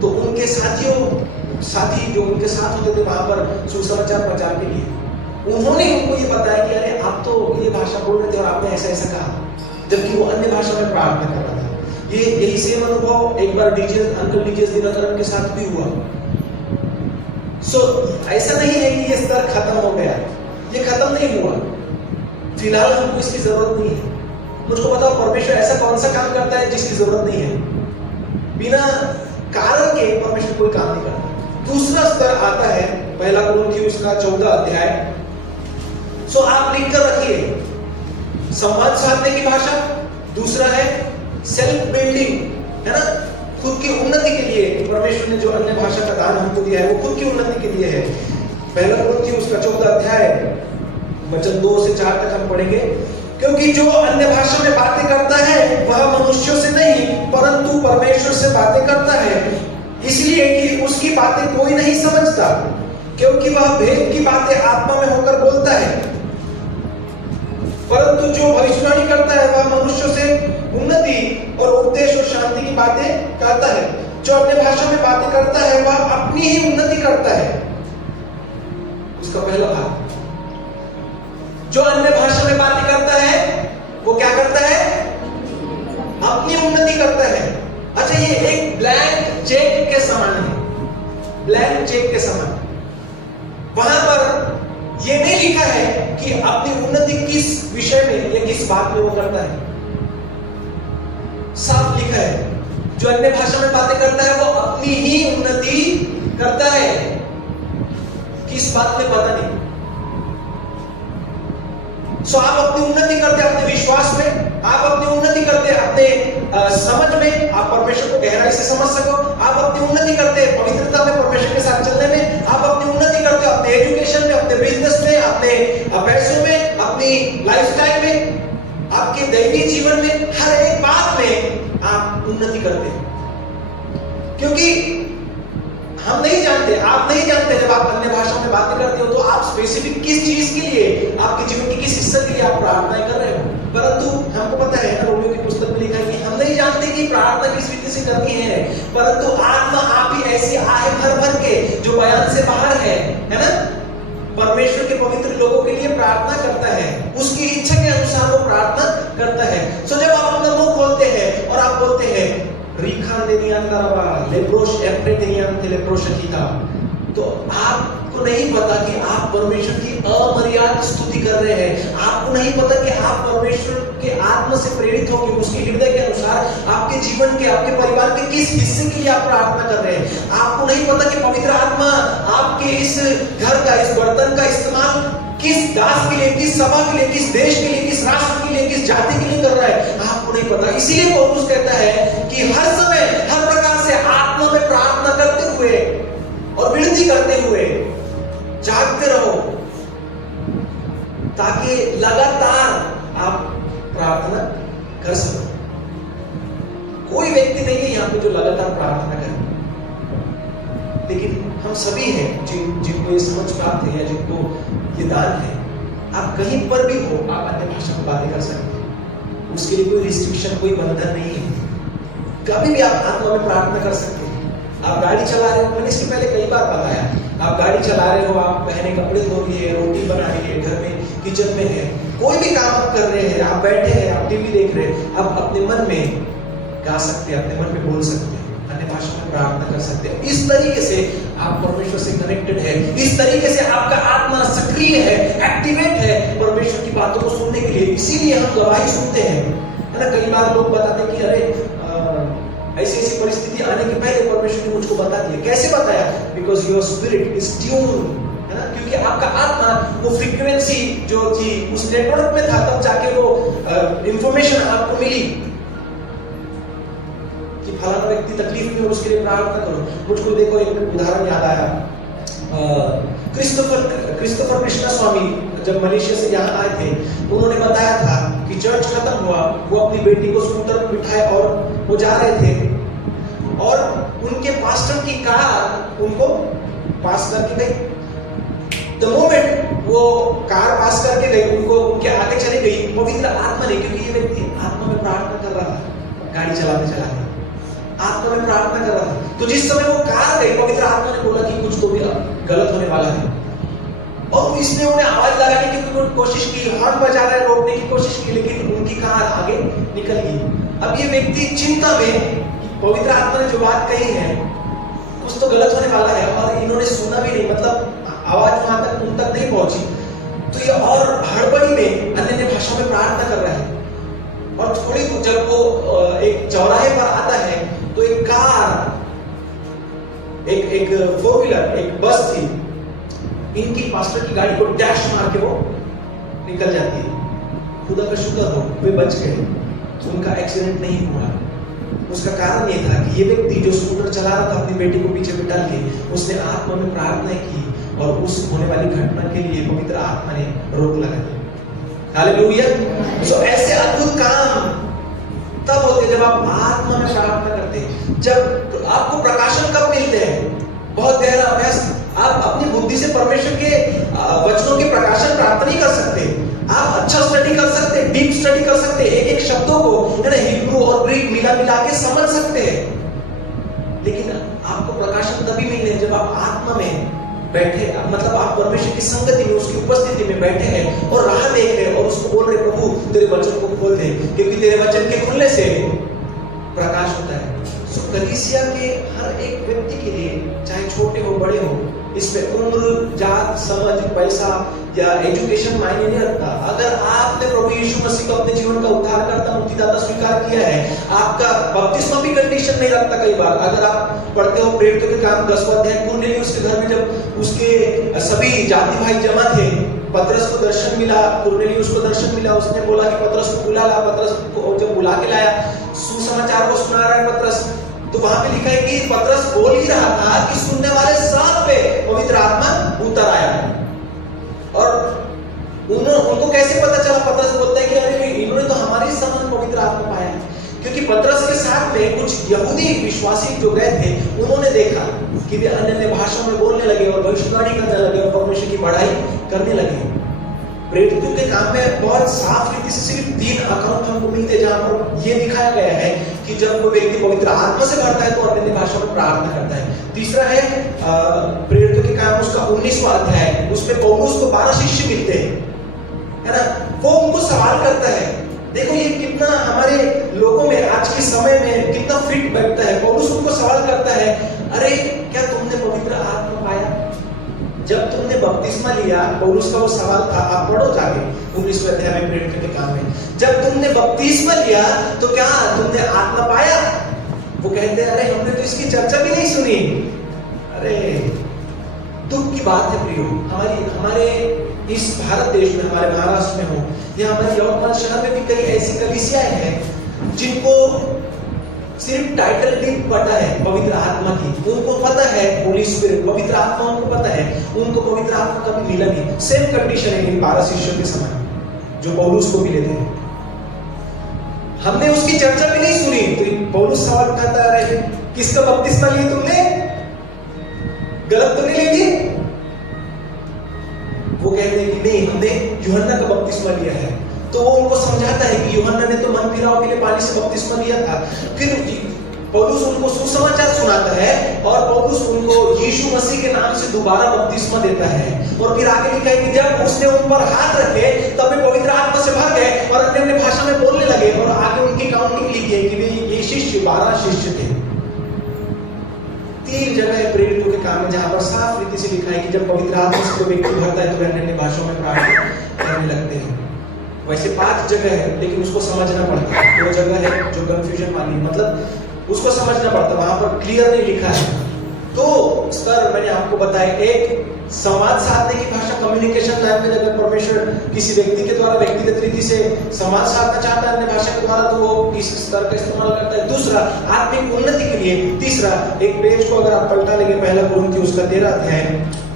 तो उनके साथी जो उनके साथ होते थे वहां पर सुसमाचार प्रचार के लिए, उन्होंने उनको ये बताया कि अरे आप तो ये भाषा बोल रहे थे और आपने ऐसा ऐसा कहा, जबकि वो अन्य भाषा में प्रार्थना कर रहा था। यही सेम अनुभव एक बार अंकल डीजे दिनकरन के साथ भी हुआ। सो ऐसा नहीं है कि ये स्तर खत्म हो गया, ये खत्म नहीं हुआ। फिलहाल हमको इसकी जरूरत नहीं है। मुझको बताओ परमेश्वर ऐसा कौन सा काम करता है जिसकी जरूरत नहीं है? बिना कारण के परमेश्वर कोई काम नहीं करता। दूसरा स्तर आता है पहला कुरिन्थियों उसका 14 अध्याय। सो आप लिखकर रखिए, संवाद साधने की भाषा। दूसरा है सेल्फ बिल्डिंग, है ना, खुद की उन्नति के लिए परमेश्वर ने जो अन्य भाषा का दान हमको दिया है वो खुद की उन्नति के लिए है। पहला कुरिन्थियों उसका 14 अध्याय वचन 2 से 4 तक हम पढ़ेंगे। क्योंकि जो अन्य भाषा में बातें करता है वह मनुष्यों से नहीं परंतु परमेश्वर से बातें करता है, इसलिए कि उसकी बातें कोई नहीं समझता, क्योंकि वह भेद की बातें आत्मा में होकर बोलता है। परंतु जो भविष्यवाणी करता है वह मनुष्यों से उन्नति और उपदेश और शांति की बातें करता है। जो अपने भाषा में बातें करता है वह अपनी ही उन्नति करता है। उसका पहला भाग, जो अन्य भाषा में बातें करता है वो क्या करता है? अपनी उन्नति करता है। अच्छा, ये एक ब्लैंक चेक के समान है, ब्लैंक चेक के समान। वहां पर ये नहीं लिखा है कि अपनी उन्नति किस विषय में या किस बात में वो करता है। साफ लिखा है जो अन्य भाषा में बातें करता है वो अपनी ही उन्नति करता है, किस बात में पता नहीं। सो आप अपनी उन्नति करते हैं अपने विश्वास में, आप अपनी उन्नति करते हैं अपने समझ में, आप परमेश्वर को गहराई से समझ सको। आप अपनी उन्नति करते हैं पवित्रता में, परमेश्वर के साथ चलने में। आप अपनी उन्नति करते हो अपने एजुकेशन में, अपने बिजनेस में, अपने पैसों में, अपनी लाइफस्टाइल में, आपके दैनिक जीवन में, हर एक बात में आप उन्नति करते हैं। क्योंकि हम नहीं जानते, आप नहीं जानते, जब आप अन्य भाषा में बातें करते हो तो आप स्पेसिफिक किस चीज के लिए, आपके जीवन की किस हिस्से के लिए आप प्रार्थना कर रहे हो। परंतु हमको पता है ना, रोमियो की पुस्तक में लिखा है कि हम नहीं जानते कि प्रार्थना किस रीति से करनी है, परंतु आत्मा आप ही ऐसी आहे भर भर के जो बयान से बाहर है ना, परमेश्वर के पवित्र लोगों के लिए प्रार्थना करता है, उसकी इच्छा के अनुसार वो प्रार्थना करता है। सो जब आप अपना मुंह खोलते हैं और आप बोलते हैं तो आपको नहीं पता कि आप परमेश्वर की अमर्याद स्तुति कर रहे हैं। आपको नहीं पता कि आप परमेश्वर के आत्मा से प्रेरित होकर उसके हृदय के अनुसार आपके जीवन के, आपके परिवार के किस हिस्से के लिए आप प्रार्थना कर रहे हैं। आपको नहीं पता कि पवित्र आत्मा आपके इस घर का, इस बर्तन का इस्तेमाल किस दास के लिए, किस सभा के लिए, किस देश के लिए, किस राष्ट्र के लिए, किस जाति के लिए कर रहा है, आपको नहीं पता। इसीलिए पौलुस कहता है कि हर समय हर प्रकार से आत्मा में प्रार्थना करते हुए और विनती करते हुए जागते रहो, ताकि लगातार आप प्रार्थना कर सको। कोई व्यक्ति नहीं है यहाँ पे जो लगातार प्रार्थना करे, लेकिन हम सभी हैं जिनको ये समझ प्राप्त है या जिनको ये दान है। आप कहीं पर भी हो, आप अन्य भाषा में बातें कर सकते हैं, उसके लिए कोई रिस्ट्रिक्शन, कोई बंधन नहीं है। कभी भी आप आत्मा में प्रार्थना कर सकते हैं। आप गाड़ी चला रहे हो, मैंने इसके पहले कई बार बताया, आप गाड़ी चला रहे हो, आप पहने कपड़े धो रही है, रोटी बना रही है, घर में किचन में है, कोई भी काम आप कर रहे हैं, आप बैठे हैं, आप टीवी देख रहे हैं, आप अपने मन में गा सकते हैं, अपने मन में बोल सकते हैं, अन्य भाषा में प्रार्थना कर सकते हैं। इस तरीके से आप परमेश्वर से कनेक्टेड है, इस तरीके से आपका आत्मा सक्रिय है, एक्टिवेट है परमेश्वर की बातों को सुनने के लिए। इसीलिए हम गवाही सुनते हैं, है ना। कई बार लोग बताते हैं कि अरे ऐसी ऐसी परिस्थिति आने के पहले परमेश्वर ने मुझको बता दिया। कैसे बताया? Because your spirit is tune, है ना, क्योंकि आपका आत्मा वो फ्रीक्वेंसी जो थी उस नेटवर्क में था, तब जाके वो इंफॉर्मेशन आपको मिली कि फलाना व्यक्ति तकलीफ में, उसके लिए प्रार्थना करो। मुझको देखो एक उदाहरण याद आया, क्रिस्टोफर कृष्णा स्वामी जब मलेशिया से यहाँ आए थे, उन्होंने बताया था कि चर्च खत्म हुआ, वो अपनी बेटी को स्कूटर पर बिठाए और वो जा रहे थे, और उनके पास्टर की कार उनको पास करके गई। द मोमेंट वो कार पास करके गई, उनको उनके आगे चली गई पवित्र आत्मा ने, क्योंकि ये व्यक्ति आत्मा में प्रार्थना कर रहा था, गाड़ी चलाते चलाते आत्मा में प्रार्थना कर रहा था। तो जिस समय वो कार गई, पवित्र आत्मा ने बोला कि कुछ तो भी गलत होने वाला है, और इसने उन्हें आवाज लगाने की कोशिश की, हॉर्न बजा रहे, रोकने की कोशिश की, लेकिन उनकी कार आगे निकल गई। अब ये व्यक्ति चिंता में, पवित्र आत्मा ने जो बात कही है कुछ तो गलत होने वाला है, और इन्होंने सुना भी नहीं, मतलब आवाज वहां तक उन तक नहीं पहुंची। तो ये और हड़बड़ी में अन्य भाषा में प्रार्थना कर रहा है, और थोड़ी दूर जब वो एक चौराहे पर आता है तो एक कार, एक फोर व्हीलर, एक बस थी, इनकी पास्टर की गाड़ी को डैश मार के वो निकल जाती है। खुदा का शुक्र हो वे बच गए, उनका एक्सीडेंट नहीं हुआ। उसका कारण ये था कि ये व्यक्ति जो स्कूटर चला रहा था अपनी बेटी को पीछे बिठा के, उसने आत्मा में प्रार्थना की, और उस होने वाली घटना के लिए पवित्र आत्मा ने रोक लगा दी। हालेलुया। सो ऐसे अद्भुत काम तब होते जब आप आत्मा में प्रार्थना करते हैं। जब आपको प्रकाशन कब मिलते हैं? बहुत गहरा अभ्यास। आप अपनी बुद्धि से परमेश्वर के वचनों के प्रकाशन प्राप्त नहीं कर सकते। आप अच्छा स्टडी कर सकते, डीप स्टडी कर सकते, एक एक शब्दों को हिब्रू और ग्रीक मिला मिला के समझ सकते हैं, लेकिन आपको प्रकाशन तभी मिले जब आप आत्मा में बैठे, मतलब आप परमेश्वर की संगति में, उसकी उपस्थिति में बैठे हैं और राह देख रहे हैं और उसको बोल रहे, प्रभु तेरे वचन को खोल दे, क्योंकि तेरे वचन के खुलने से प्रकाश होता है। सो कलीसिया के हर एक व्यक्ति के लिए, चाहे छोटे हो बड़े हो, इसमें उम्र, जात, समझ, पैसा या एजुकेशन मायने नहीं रखता। अगर आपने प्रभु यीशु मसीह को अपने जीवन का उद्धारकर्ता, मुक्तिदाता स्वीकार किया है, आपका बपतिस्मा भी कंडीशन नहीं रखता। कई बार अगर आप पढ़ते हो प्रेरितों के काम 10वां अध्याय, कुरनेलियुस के घर में जब उसके सभी जाति भाई जमा थे, पतरस को दर्शन मिला, कुरनेलियुस को दर्शन मिला, उसने बोला कि पतरस को बुला ला। पतरस को जब बुला के लाया, सुसमाचार को सुना रहा है पतरस, तो वहां पे लिखा है कि पतरस बोल ही रहा था कि सुनने वाले सब पे पवित्र आत्मा उतर आया। और उनको कैसे पता चला? पतरस बोलता है कि अरे इन्होंने तो हमारे समान पवित्र आत्मा पाया, क्योंकि पतरस के साथ में कुछ यहूदी विश्वासी जो गए थे, उन्होंने देखा कि वे अन्य भाषा में बोलने लगे और भविष्यवाणी करने लगे और परमेश्वर की बढ़ाई करने लगे। प्रेरितों के काम में बहुत साफ रीति से सिर्फ 3 अकाउंट हमको मिलते जहां पर यह दिखाया गया है कि जब कोई व्यक्ति पवित्र आत्मा से भरता है तो अन्य भाषा में प्रार्थना करता है। तीसरा है प्रेरितों के काम उसका 19वां अध्याय, उसमें पौलुस को 12 शिष्य मिलते हैं, है ना। वो उनको सवाल करता है। देखो ये कितना हमारे लोगों में आज के समय में कितना फिट बैठता है। पौलुस उनको सवाल करता है, अरे क्या तुमने पवित्र आत्मा पाया जब तुमने बपतिस्मा लिया? पौलुस का वो सवाल था, आप पढ़ो जाके 19वें अध्याय में प्रेरितों के काम में। जब तुमने बपतिस्मा लिया तो क्या तुमने आत्मा पाया? वो कहते हैं, अरे हमने तो इसकी चर्चा भी नहीं सुनी। अरे दुख की बात है प्रियो, हमारे इस भारत देश में, हमारे महाराष्ट्र में हो या हमारे यवतमाल शहर में भी कई ऐसी कलीसियाएं हैं जिनको सिर्फ टाइटल नहीं पता है पवित्र आत्मा की, उनको पता है होली स्पिरिट, पवित्र आत्मा उनको पता है, उनको पवित्र आत्मा का भी मिला नहीं। सेम कंडीशन है इन 12 शिष्यों के समान जो पौलुस को मिले थे। हमने उसकी चर्चा भी नहीं सुनी, तो पौलुस सवाल उठाता रहे, किसका बपतिस्मा लिया तुमने? गलत तो नहीं ली? वो कहते हैं कि नहीं, हमने यूहन्ना का बपतिस्मा लिया है। तो वो उनको समझाता है कि यूहन्ना ने तो मन फिराव के लिए पानी से बपतिस्मा लिया था। फिर पौलुस उनको सुसमाचार सुनाता है और पौलुस उनको यीशु मसीह के नाम से दोबारा बपतिस्मा देता है। और फिर आगे लिखा है कि जब उसने उन पर हाथ रखे तब वे पवित्र आत्मा से भर गए और अपने अपने भाषा में बोलने लगे। और आगे उनकी काउंटिंग लिखी है कि वे ये शिष्य 12 शिष्य थे। 3 जगह प्रेरितों के काम है जहां पर साफ रीति से लिखा है कि जब पवित्र आत्मा से कोई व्यक्ति भरता है तो वे अन्य भाषाओं में प्रार्थना करने लगते हैं। वैसे 5 जगह है, लेकिन उसको समझना पड़ता है। 2 जगह है जो कंफ्यूजन वाली, मतलब उसको समझना पड़ता है, वहां पर क्लियर नहीं लिखा है। तो स्तर मैंने आपको बताया, एक संवाद साधने की भाषा, कम्युनिकेशन लैंग्वेज, अगर परमेश्वर किसी व्यक्ति के द्वारा व्यक्तिगत रीति से संवाद साधना चाहता है अन्य भाषा के द्वारा, तो वो इस स्तर का इस्तेमाल करता है। दूसरा, आत्मिक उन्नति के लिए। तीसरा, एक पेज को अगर आप पलटा लेंगे, पहला कुरिन्थियों उसका 13 अध्याय,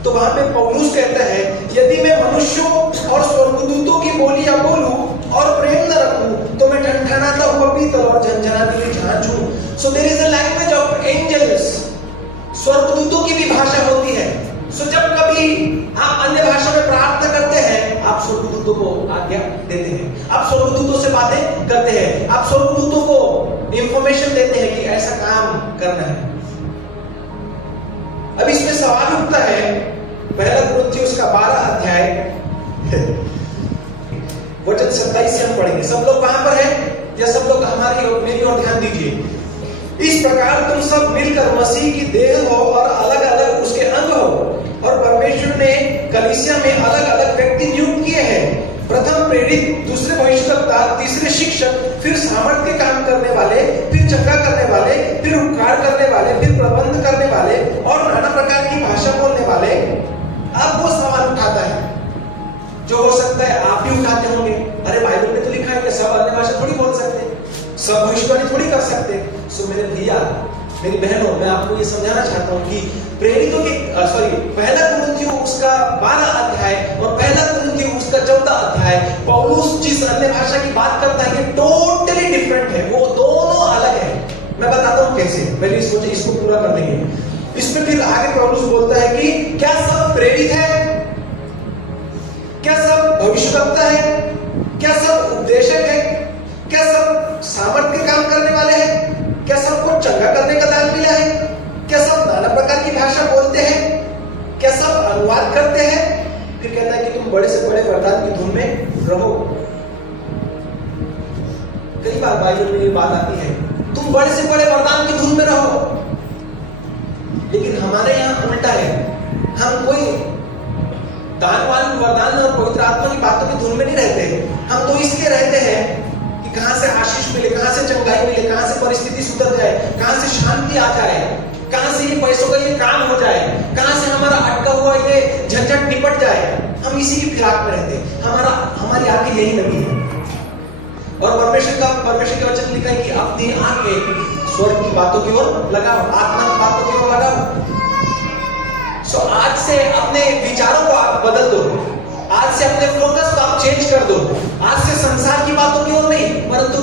तो वहां पे पौलुस कहता है, यदि मैं मनुष्यों और स्वर्गदूतों की बोलियां बोलूं और प्रेम न रखूं तो मैं ठनठनाता हुआ पीतल और झनझनाती हुई झांझ हूं। So there is a language of angels, स्वर्गदूतों की भी भाषा होती है। सो जब कभी आप अन्य भाषा में प्रार्थना करते हैं, आप स्वर्गदूतों को आज्ञा देते हैं, आप स्वर्गदूतों से बातें करते हैं, आप स्वर्गदूतों को इंफॉर्मेशन देते हैं कि ऐसा काम करना है। अब इसमें सवाल उठता है, पहला कुरिन्थियों उसका 12 अध्याय वचन 27 से हम पढ़ेंगे। सब लोग वहां पर हैं या सब लोग हमारी और मेरी ओर ध्यान दीजिए। इस प्रकार तुम सब मिलकर मसीह की देह हो और अलग अलग उसके अंग हो, और परमेश्वर ने कलीसिया में अलग अलग व्यक्ति नियुक्त किए हैं, प्रथम प्रेरित, दूसरे भविष्यवक्ता, तीसरे शिक्षक, फिर सामर्थ्य के काम करने वाले, फिर चंगा करने वाले, फिर उपकार करने वाले, फिर प्रबंध करने वाले और नाना प्रकार की भाषा बोलने वाले। अब वो सवाल उठाता है जो हो सकता है आप भी उठाते होंगे, अरे बाइबल में तो लिखा है कि सब अन्य भाषा थोड़ी बोल सकते, सब भविष्यवाणी थोड़ी कर सकते। सो मेरे भैया, मेरी बहनों, मैं आपको ये समझाना चाहता हूँ कि प्रेरितों के पहला कुरिन्थियों उसका 12 अध्याय और पहला कुरिन्थियों उसका 14 अध्याय, पौलुस जिस अन्य भाषा की बात करता है ये टोटली डिफरेंट है, वो दोनों अलग है। मैं बताता हूँ कैसे, पहले सोचे इसको पूरा कर देंगे। इसमें फिर आगे पौलुस बोलता है कि क्या सब प्रेरित है, क्या सब भविष्यवक्ता है, क्या सब उपदेशक है, क्या सब सामर्थ्य के काम करने वाले हैं, क्या सबको चंगा करने का दान मिला है, क्या सब नाना प्रकार की भाषा बोलते हैं, क्या सब अनुवाद करते हैं। फिर कहता है कि तुम बड़े से बड़े वरदान की धुन में रहो। कई बार बाइबल में ये बात आती है, तुम बड़े से बड़े वरदान की धुन में रहो, लेकिन हमारे यहाँ उल्टा है। हम कोई दानवान, वरदान और पवित्र आत्मा की बातों की धुन में नहीं रहते। हम तो इसलिए रहते हैं कि कहां से आशीष मिले, कहां से चंगाई मिले, कहां से परिस्थिति सुधर जाए, कहां से शांति आ जाए, कहां से ये पैसों का ये काम हो जाए, कहां से हमारा अटका हुआ ये झंझट निपट जाए। हम इसी की फिराक में रहते हैं। हमारी आंखें यही लगी है। और परमेश्वर के वचन लिखा है कि अपनी आंखें स्वर्ग की बातों की ओर लगाओ, आत्मा की बातों की ओर लगाओ। सो आज से अपने विचारों को आप बदल दो, आज से अपने फोकस को आप चेंज कर दो। आज से संसार की बातों की ओर नहीं, परंतु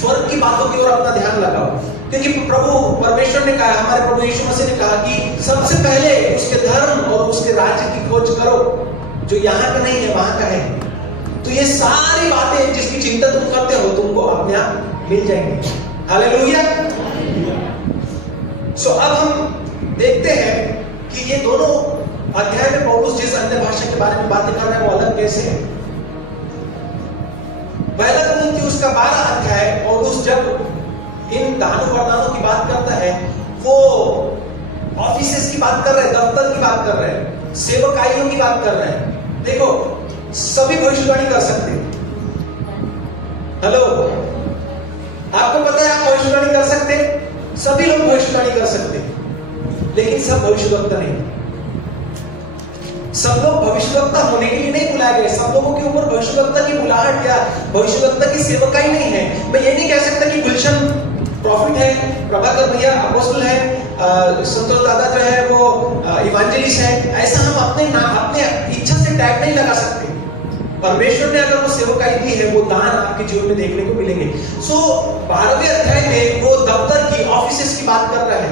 स्वर्ग की बातों की ओर अपना ध्यान लगाओ। क्योंकि प्रभु परमेश्वर ने कहा, हमारे प्रभु यीशु मसीह ने कहा कि सबसे पहले उसके धर्म और उसके राज्य की खोज करो, जो यहाँ का नहीं है वहां का है। तो ये सारी बातें जिसकी चिंता तुम करते हो, तुमको अपने आप मिल जाएंगी। हालेलुया। सो अब हम देखते हैं कि ये दोनों अध्याय में पौलुस जिस अन्य भाषा के बारे में बातें कर रहा है वो अलग कैसे है। पहला कुरिन्थियों उसका 12 अध्याय, पौलुस जब इन दानों वरदानों की बात करता है, वो ऑफिसेस की बात कर रहे हैं, दफ्तर की बात कर रहे हैं, सेवकाइयों की बात कर रहे हैं। देखो, सभी भविष्यवाणी कर सकते हैं। हेलो, आपको पता है आप भविष्यवाणी कर सकते हैं, सभी लोग भविष्यवाणी कर सकते हैं, लेकिन सब भविष्यवक्ता नहीं। सब लोग भविष्यवक्ता होने के लिए नहीं बुलाए गए। सब लोगों के ऊपर भविष्यवक्ता की बुलाहट या भविष्यवक्ता की सेवकाई नहीं है। मैं ये नहीं कह सकता कि गुलशन प्रॉफिट है, प्रभाकर भैया अपोस्टल है, संतोष दादा जो है वो इवांजेलिस्ट है। ऐसा हम अपने इच्छा से टैग नहीं लगा सकते। परमेश्वर ने अगर वो सेवकाई दी है, वो दान आपके जीवन में देखने को मिलेंगे। सो 12वें अध्याय में वो दफ्तर की, ऑफिसेस की बात कर रहा है।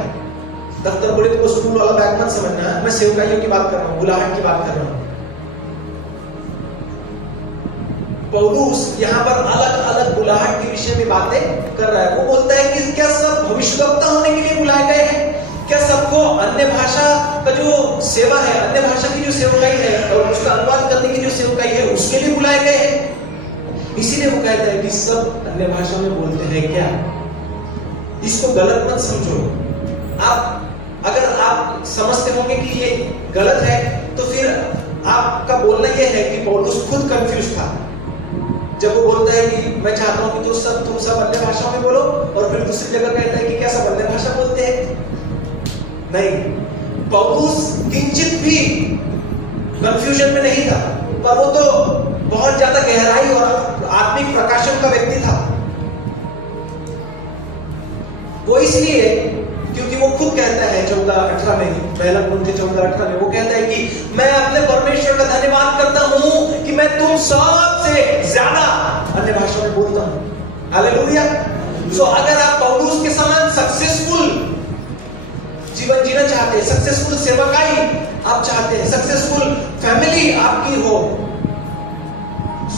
दफ्तर बोले तो वो स्कूल वाला बैग मत समझना, मैं सेवकाइयों की बात कर रहा हूँ, बुलाहट की बात कर रहा हूँ। पौलुस यहाँ पर अलग अलग बुलाहट के विषय में बातें कर रहा है। वो बोलता है कि क्या सब भविष्यवक्ता होने के लिए बुलाए गए हैं? क्या सबको अन्य भाषा का जो सेवा है, अन्य भाषा की जो सेवकाई है और उसका अनुवाद करने की जो सेवकाई है, उसके लिए बुलाए गए हैं? इसीलिए वो कहता है कि सब अन्य भाषा में बोलते हैं क्या? इसको गलत मत समझो। अगर आप समझते होंगे कि ये गलत है, तो फिर आपका बोलना ये है कि पौलुस खुद कंफ्यूज था जब वो बोलता है कि मैं चाहता हूं कि तुम सब अन्य भाषा में बोलो, और फिर दूसरी जगह कहता है कि क्या सब अन्य भाषा बोलते हैं? नहीं, पौलुस किंचित भी कंफ्यूजन में नहीं था, पर वो तो बहुत ज्यादा गहराई और आत्मिक प्रकाशन का व्यक्ति था। वो इसलिए क्योंकि वो खुद कहता है 14:18 में, पहला कुरिन्थियों 14:18 में वो कहता है कि मैं अपने परमेश्वर का धन्यवाद करता हूं कि मैं तुम सबसे ज्यादा अन्य भाषा में बोलता हूं। हालेलुया। सो अगर आप पौलुस के समान सक्सेसफुल जीवन जीना चाहते हैं, सक्सेसफुल सेवकाई आप चाहते हैं, सक्सेसफुल फैमिली आपकी हो,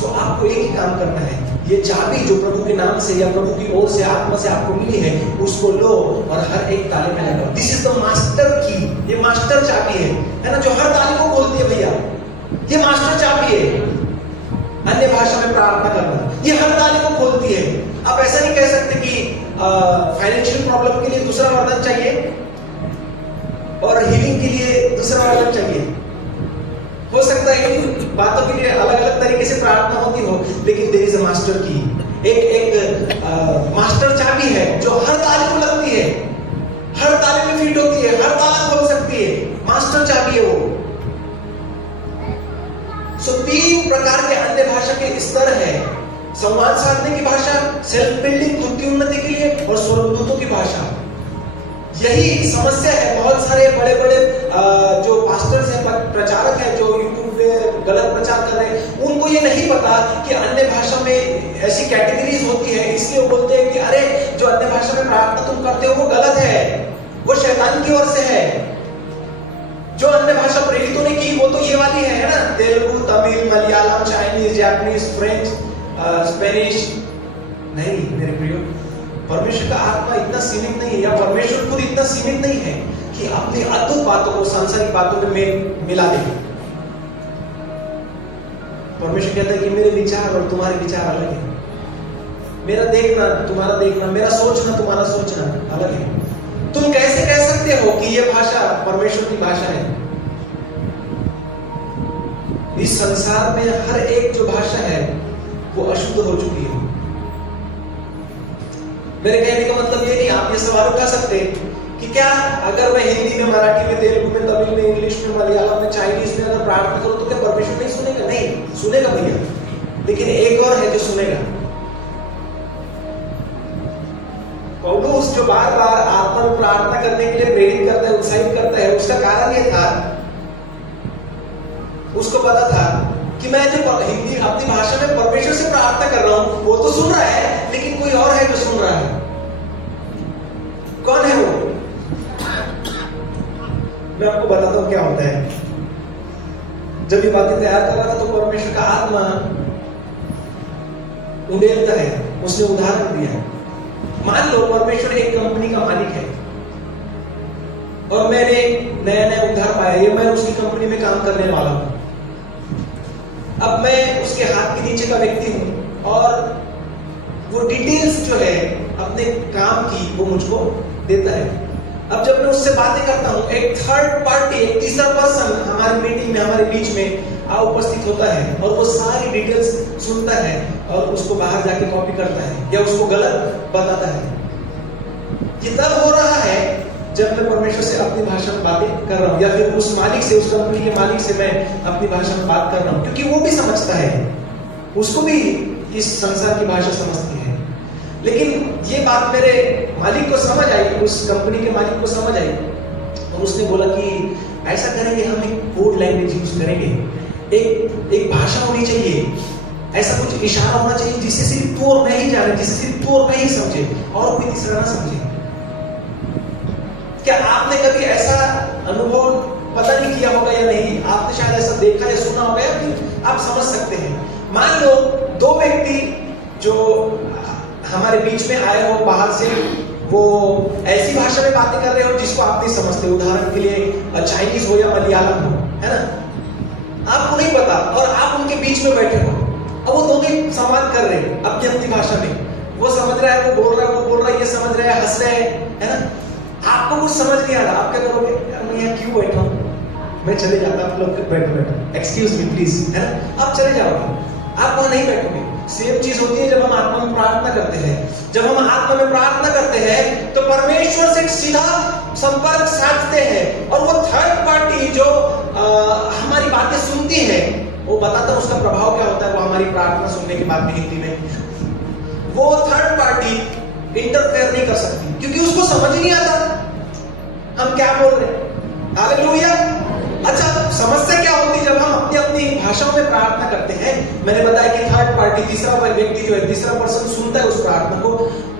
सो आपको एक ही काम करना है। ये चाबी जो प्रभु के नाम से या प्रभु की ओर से आत्मा से आपको मिली है, उसको लो और हर एक ताले में लगाओ। दिस इज द मास्टर की, ये मास्टर चाबी है ना, जो हर ताले को खोलती है भैया। ये मास्टर चाबी है, अन्य भाषा में प्रार्थना करना, ये हर ताले को खोलती है। आप ऐसा नहीं कह सकते कि फाइनेंशियल प्रॉब्लम के लिए दूसरा वरदान चाहिए और हीलिंग के लिए दूसरा वरदान चाहिए। हो सकता है कि बातों के लिए अलग अलग तरीके से प्रार्थना होती हो, लेकिन देयर इज अ मास्टर की, एक मास्टर चाबी है जो हर ताले को लगती है, हर ताले में फिट होती है, हर ताला खोल सकती है। मास्टर चाबी है वो। सो 3 प्रकार के अन्य भाषा के स्तर है। संवाद साधने की भाषा, सेल्फ बिल्डिंग, खुद की उन्नति के लिए, और स्वर्गदूतों की भाषा। यही समस्या है। बहुत सारे बड़े बड़े जो पास्टर्स हैं, प्रचारक हैं, जो यूट्यूब पे गलत प्रचार कर रहे हैं, उनको ये नहीं पता कि अन्य भाषा में ऐसी कैटेगरीज होती है। इसलिए वो बोलते हैं कि अरे जो अन्य भाषा में प्रार्थना तुम करते हो वो गलत है, वो शैतान की ओर से है। जो अन्य भाषा प्रेरितों ने की वो तो ये वाली है ना, Telugu, Tamil, Malayalam, Chinese, Japanese, French, Spanish. नहीं मेरे प्रियो, परमेश्वर का आत्मा इतना सीमित नहीं है, या परमेश्वर खुद इतना सीमित नहीं है कि अपनी अद्भुत बातों को सांसारिक बातों में मिला दे। परमेश्वर कहता है कि मेरे विचार और तुम्हारे विचार अलग है, मेरा देखना तुम्हारा देखना, मेरा सोचना तुम्हारा सोचना अलग है। तुम कैसे कह सकते हो कि यह भाषा परमेश्वर की भाषा है? इस संसार में हर एक जो भाषा है वो अशुद्ध हो चुकी है। मेरे कहने का मतलब ये नहीं, आप ये सवाल उठा सकते कि क्या अगर मैं हिंदी में, मराठी में, तेलुगु में, तमिल में, इंग्लिश में, मलयालम में, चाइनीज में अगर प्रार्थना करूं तो क्या परमेश्वर नहीं सुनेगा? नहीं सुनेगा भैया, लेकिन एक और है जो सुनेगा। पौलुस जो बार बार आत्मा में प्रार्थना करने के लिए प्रेरित करता है, उत्साहित करता है, उसका कारण ये था, उसको पता था कि मैं जो हिंदी अपनी भाषा में परमेश्वर से प्रार्थना कर रहा हूं वो तो सुन रहा है, लेकिन कोई और है जो सुन रहा है। कौन है वो? मैं आपको बताता हूं क्या होता है। जब ये बातें तैयार कर रहा था तो परमेश्वर का आत्मा उड़ेलता है। उसने उदाहरण दिया, मान लो परमेश्वर एक कंपनी का मालिक है और मैंने नया नया उधार पाया, ये मैं उसकी कंपनी में काम करने वाला हूं। अब मैं उसके हाथ के नीचे का व्यक्ति हूं और वो डिटेल्स जो है अपने काम की वो मुझको देता है। अब जब मैं उससे बातें करता हूं, एक थर्ड पार्टी, एक तीसरा पर्सन हमारी मीटिंग में, हमारे बीच में उपस्थित होता है और वो सारी डिटेल्स सुनता है और उसको बाहर जाके कॉपी करता है या उसको गलत बताता है। ये तब हो रहा है जब मैं परमेश्वर से अपनी भाषा में बातें कर रहा हूं, या फिर उस मालिक से, उस कंपनी के मालिक से मैं अपनी भाषा में बात कर रहा हूं, क्योंकि वो भी समझता है, उसको भी इस संसार की भाषा समझती है। लेकिन ये बात मेरे मालिक को समझ आई, उस कंपनी के मालिक को समझ आई, और उसने बोला कि ऐसा करेंगे, हम एक कोड लैंग्वेज यूज करेंगे, एक भाषा होनी चाहिए, ऐसा कुछ इशारा होना चाहिए जिससे सिर्फ तू और मैं ही जाने, जिससे सिर्फ तू और मैं ही समझे और कोई तीसरा ना समझे। क्या आपने कभी ऐसा अनुभव पता नहीं किया होगा या नहीं, आपने शायद ऐसा देखा या सुना होगा, या फिर आप समझ सकते हैं। मान लो दो व्यक्ति जो हमारे बीच में आए हो बाहर से, वो ऐसी भाषा में बातें कर रहे हो जिसको आप नहीं समझते, उदाहरण के लिए चाइनीज हो या मलयालम हो, है ना, आपको नहीं पता, और आप उनके बीच में बैठे हो, अब वो दोनों ही संवाद कर रहे हैं अपनी अपनी भाषा में, वो समझ रहा है, वो बोल रहा है, ये समझ रहा है, हंस रहे हैं, है ना। आपको कुछ समझ नहीं आ रहा, आप क्या करोगे, यार मैं यहाँ क्यों बैठा हूँ, मैं चले जाता, आप लोग बैठो, एक्सक्यूज मी प्लीज, है ना, आप चले जाओगे, आप वहां नहीं बैठोगे। सेम चीज होती है जब हम आत्मा में प्रार्थना करते हैं। जब हम आत्मा में प्रार्थना करते हैं तो परमेश्वर से सीधा संपर्क साधते हैं, और वो थर्ड पार्टी जो हमारी बातें सुनती है, वो बताता है उसका प्रभाव क्या होता है, वो हमारी प्रार्थना सुनने के बाद में हिंदी में, वो थर्ड पार्टी इंटरफेयर नहीं कर सकती, क्योंकि उसको समझ नहीं आता हम क्या बोल रहे हैं। हालेलुया। अच्छा, समस्या क्या होती है जब हम अपनी अपनी भाषाओं में प्रार्थना करते हैं। मैंने बताया कि थर्ड पार्टी, तीसरा व्यक्ति जो है, तीसरा पर्सन सुनता है उस प्रार्थना को,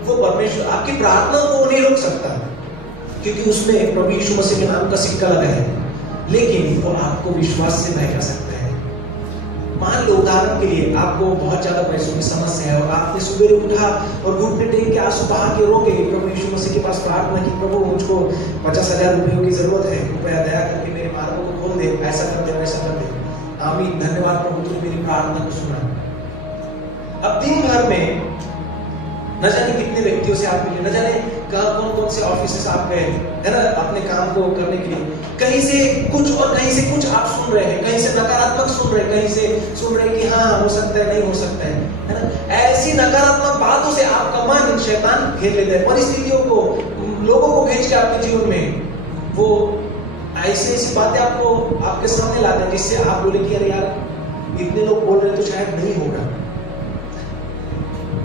वो परमेश्वर आपकी प्रार्थना को नहीं रोक सकता, क्योंकि उसमें प्रभु यीशु मसीह के नाम का सिक्का लगा है, लेकिन वो आपको विश्वास से बहका सकता है। मान लो उदाहरण के लिए आपको बहुत ज्यादा पैसों की समस्या है, और आपने सुबह उठा और घुटने टेक के आंसू बहा के रोके प्रभु यीशु मसीह के पास प्रार्थना की, प्रभु मुझको 50,000 रुपयों की जरूरत है, कृपया दया करके मेरे मार्गों को खोल दे, ऐसा कर दे, वैसा कर दे। आमीन, धन्यवाद प्रभु, तूने मेरी प्रार्थना को सुना। अब दिन भर में न जाने कितने व्यक्तियों से आप मिले, न जाने कौन कौन से ऑफिस आप गए, है ना, अपने काम को करने के लिए, कहीं से कुछ और कहीं से कुछ आप सुन रहे हैं, कहीं से नकारात्मक सुन रहे हैं, कहीं से सुन रहे हैं कि हाँ हो सकता है, नहीं हो सकता है ना। ऐसी नकारात्मक बातों से आपका मन शैतान घेर लेता है, परिस्थितियों को, लोगों को भेज के आपके जीवन में वो ऐसी ऐसी बातें आपको आपके सामने लाते हैं, जिससे आप बोले कि अरे यार इतने लोग बोल रहे हैं तो शायद नहीं होगा,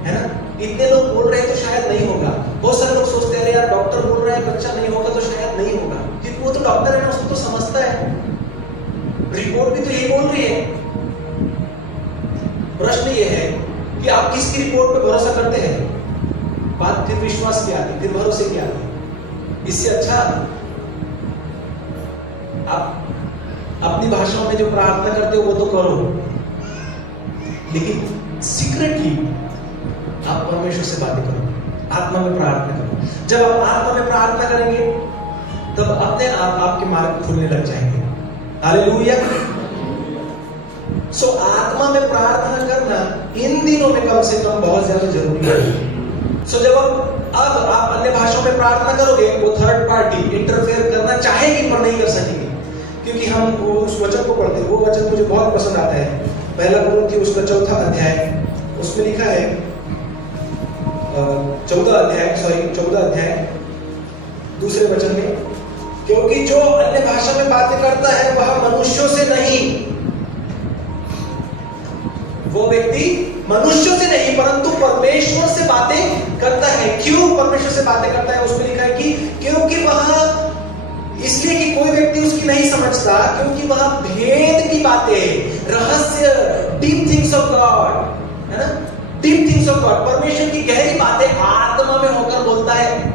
है ना, इतने लोग बोल रहे हैं तो शायद नहीं होगा। बहुत सारे लोग सोचते हैं यार डॉक्टर बोल रहा है बच्चा नहीं होगा तो शायद नहीं होगा, क्योंकि वो तो डॉक्टर है ना, उसको तो समझता है, रिपोर्ट भी तो यही बोल रही है। प्रश्न ये है कि आप किसकी रिपोर्ट पे भरोसा करते हैं। बात फिर विश्वास की आती, फिर भरोसे की आती। इससे अच्छा आप अपनी भाषाओं में जो प्रार्थना करते हो वो तो करो, लेकिन सीक्रेटली आप परमेश्वर से बातें करो, आत्मा में प्रार्थना करो। जब आप आत्मा में प्रार्थना करेंगे तब अपने आप आपके मार्ग खुलने लग जाएंगे। हालेलुया। सो आत्मा में प्रार्थना करना इन दिनों में कम से कम बहुत ज्यादा जरूरी है। सो जब अब आप अन्य भाषाओं में प्रार्थना करोगे, वो थर्ड पार्टी इंटरफेयर करना चाहेगी पर नहीं कर सकेगी, क्योंकि हम उस वचन को पढ़ते हैं। वो वचन मुझे बहुत पसंद आता है, पहला कुरिन्थी उसका 4 अध्याय, उसमें लिखा है 14 अध्याय दूसरे वचन में, क्योंकि जो अन्य भाषा में बातें करता है वह मनुष्यों से नहीं, वो व्यक्ति मनुष्यों से नहीं परंतु परमेश्वर से बातें करता है। क्यों परमेश्वर से बातें करता है? उसमें लिखा है कि क्योंकि वह इसलिए कि कोई व्यक्ति उसकी नहीं समझता, क्योंकि वह भेद की बातें, रहस्य, डीप थिंग्स ऑफ गॉड, है ना, डीप थिंग्स ऑफ गॉड, परमेश्वर की गहरी बातें आत्मा में होकर बोलता है।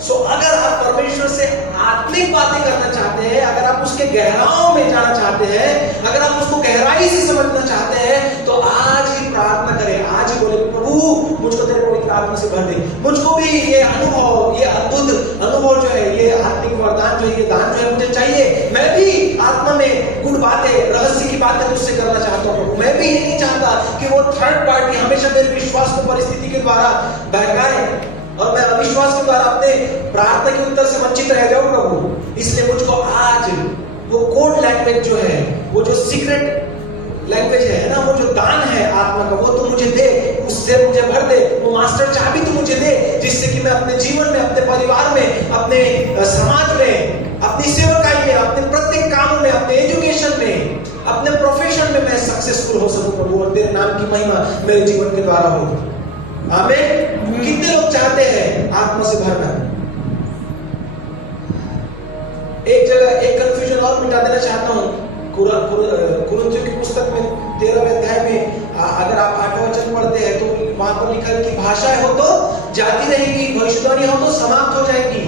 सो अगर आप परमेश्वर से आत्मिक बातें करना चाहते हैं, अगर आप उसके गहराइयों में जाना चाहते हैं, अगर आप उसको गहराई से समझना चाहते हैं, तो आज ही प्रार्थना करें, आज ही बोले प्रभु मुझको तेरे पवित्र आत्मा से भर दे, मुझको भी ये अनुभव, ये अद्भुत अनुभव जो है, ये आत्मिक वरदान जो है, ये दान जो है मुझे चाहिए। मैं भी आत्मा में गुड बातें, रहस्य की बातें तुझसे करना चाहता हूँ। मैं भी ये नहीं चाहता कि वो थर्ड पार्टी हमेशा मेरे विश्वास को परिस्थिति के द्वारा बहकाए और मैं अविश्वास के द्वारा अपने प्रार्थना के उत्तर से वंचित रह जाऊं प्रभु। इसलिए मुझको आज वो कोड लैंग्वेज जो है, वो जो सीक्रेट लैंग्वेज है ना, वो जो दान है आत्मा का, वो तो मुझे दे, उससे मुझे भर दे, वो मास्टर चाबी तो मुझे दे, जिससे कि मैं अपने जीवन में, अपने परिवार में, अपने समाज में, अपनी सेवकाई में, अपने प्रत्येक काम में, अपने एजुकेशन में, अपने प्रोफेशन में मैं सक्सेसफुल हो सकूं प्रभु, और तेरे नाम की महिमा मेरे जीवन के द्वारा हो। आमीन। कितने लोग चाहते हैं आत्मा से भरना? एक जगह एक कंफ्यूजन और मिटा देना चाहता हूं। कुरिन्थियों की पुस्तक में 13वें अध्याय में अगर आप 8वां वचन पढ़ते हैं तो वहां पर लिखा है कि भाषाएं हो तो जाती रहेगी, भविष्यवाणी हो तो समाप्त हो जाएगी।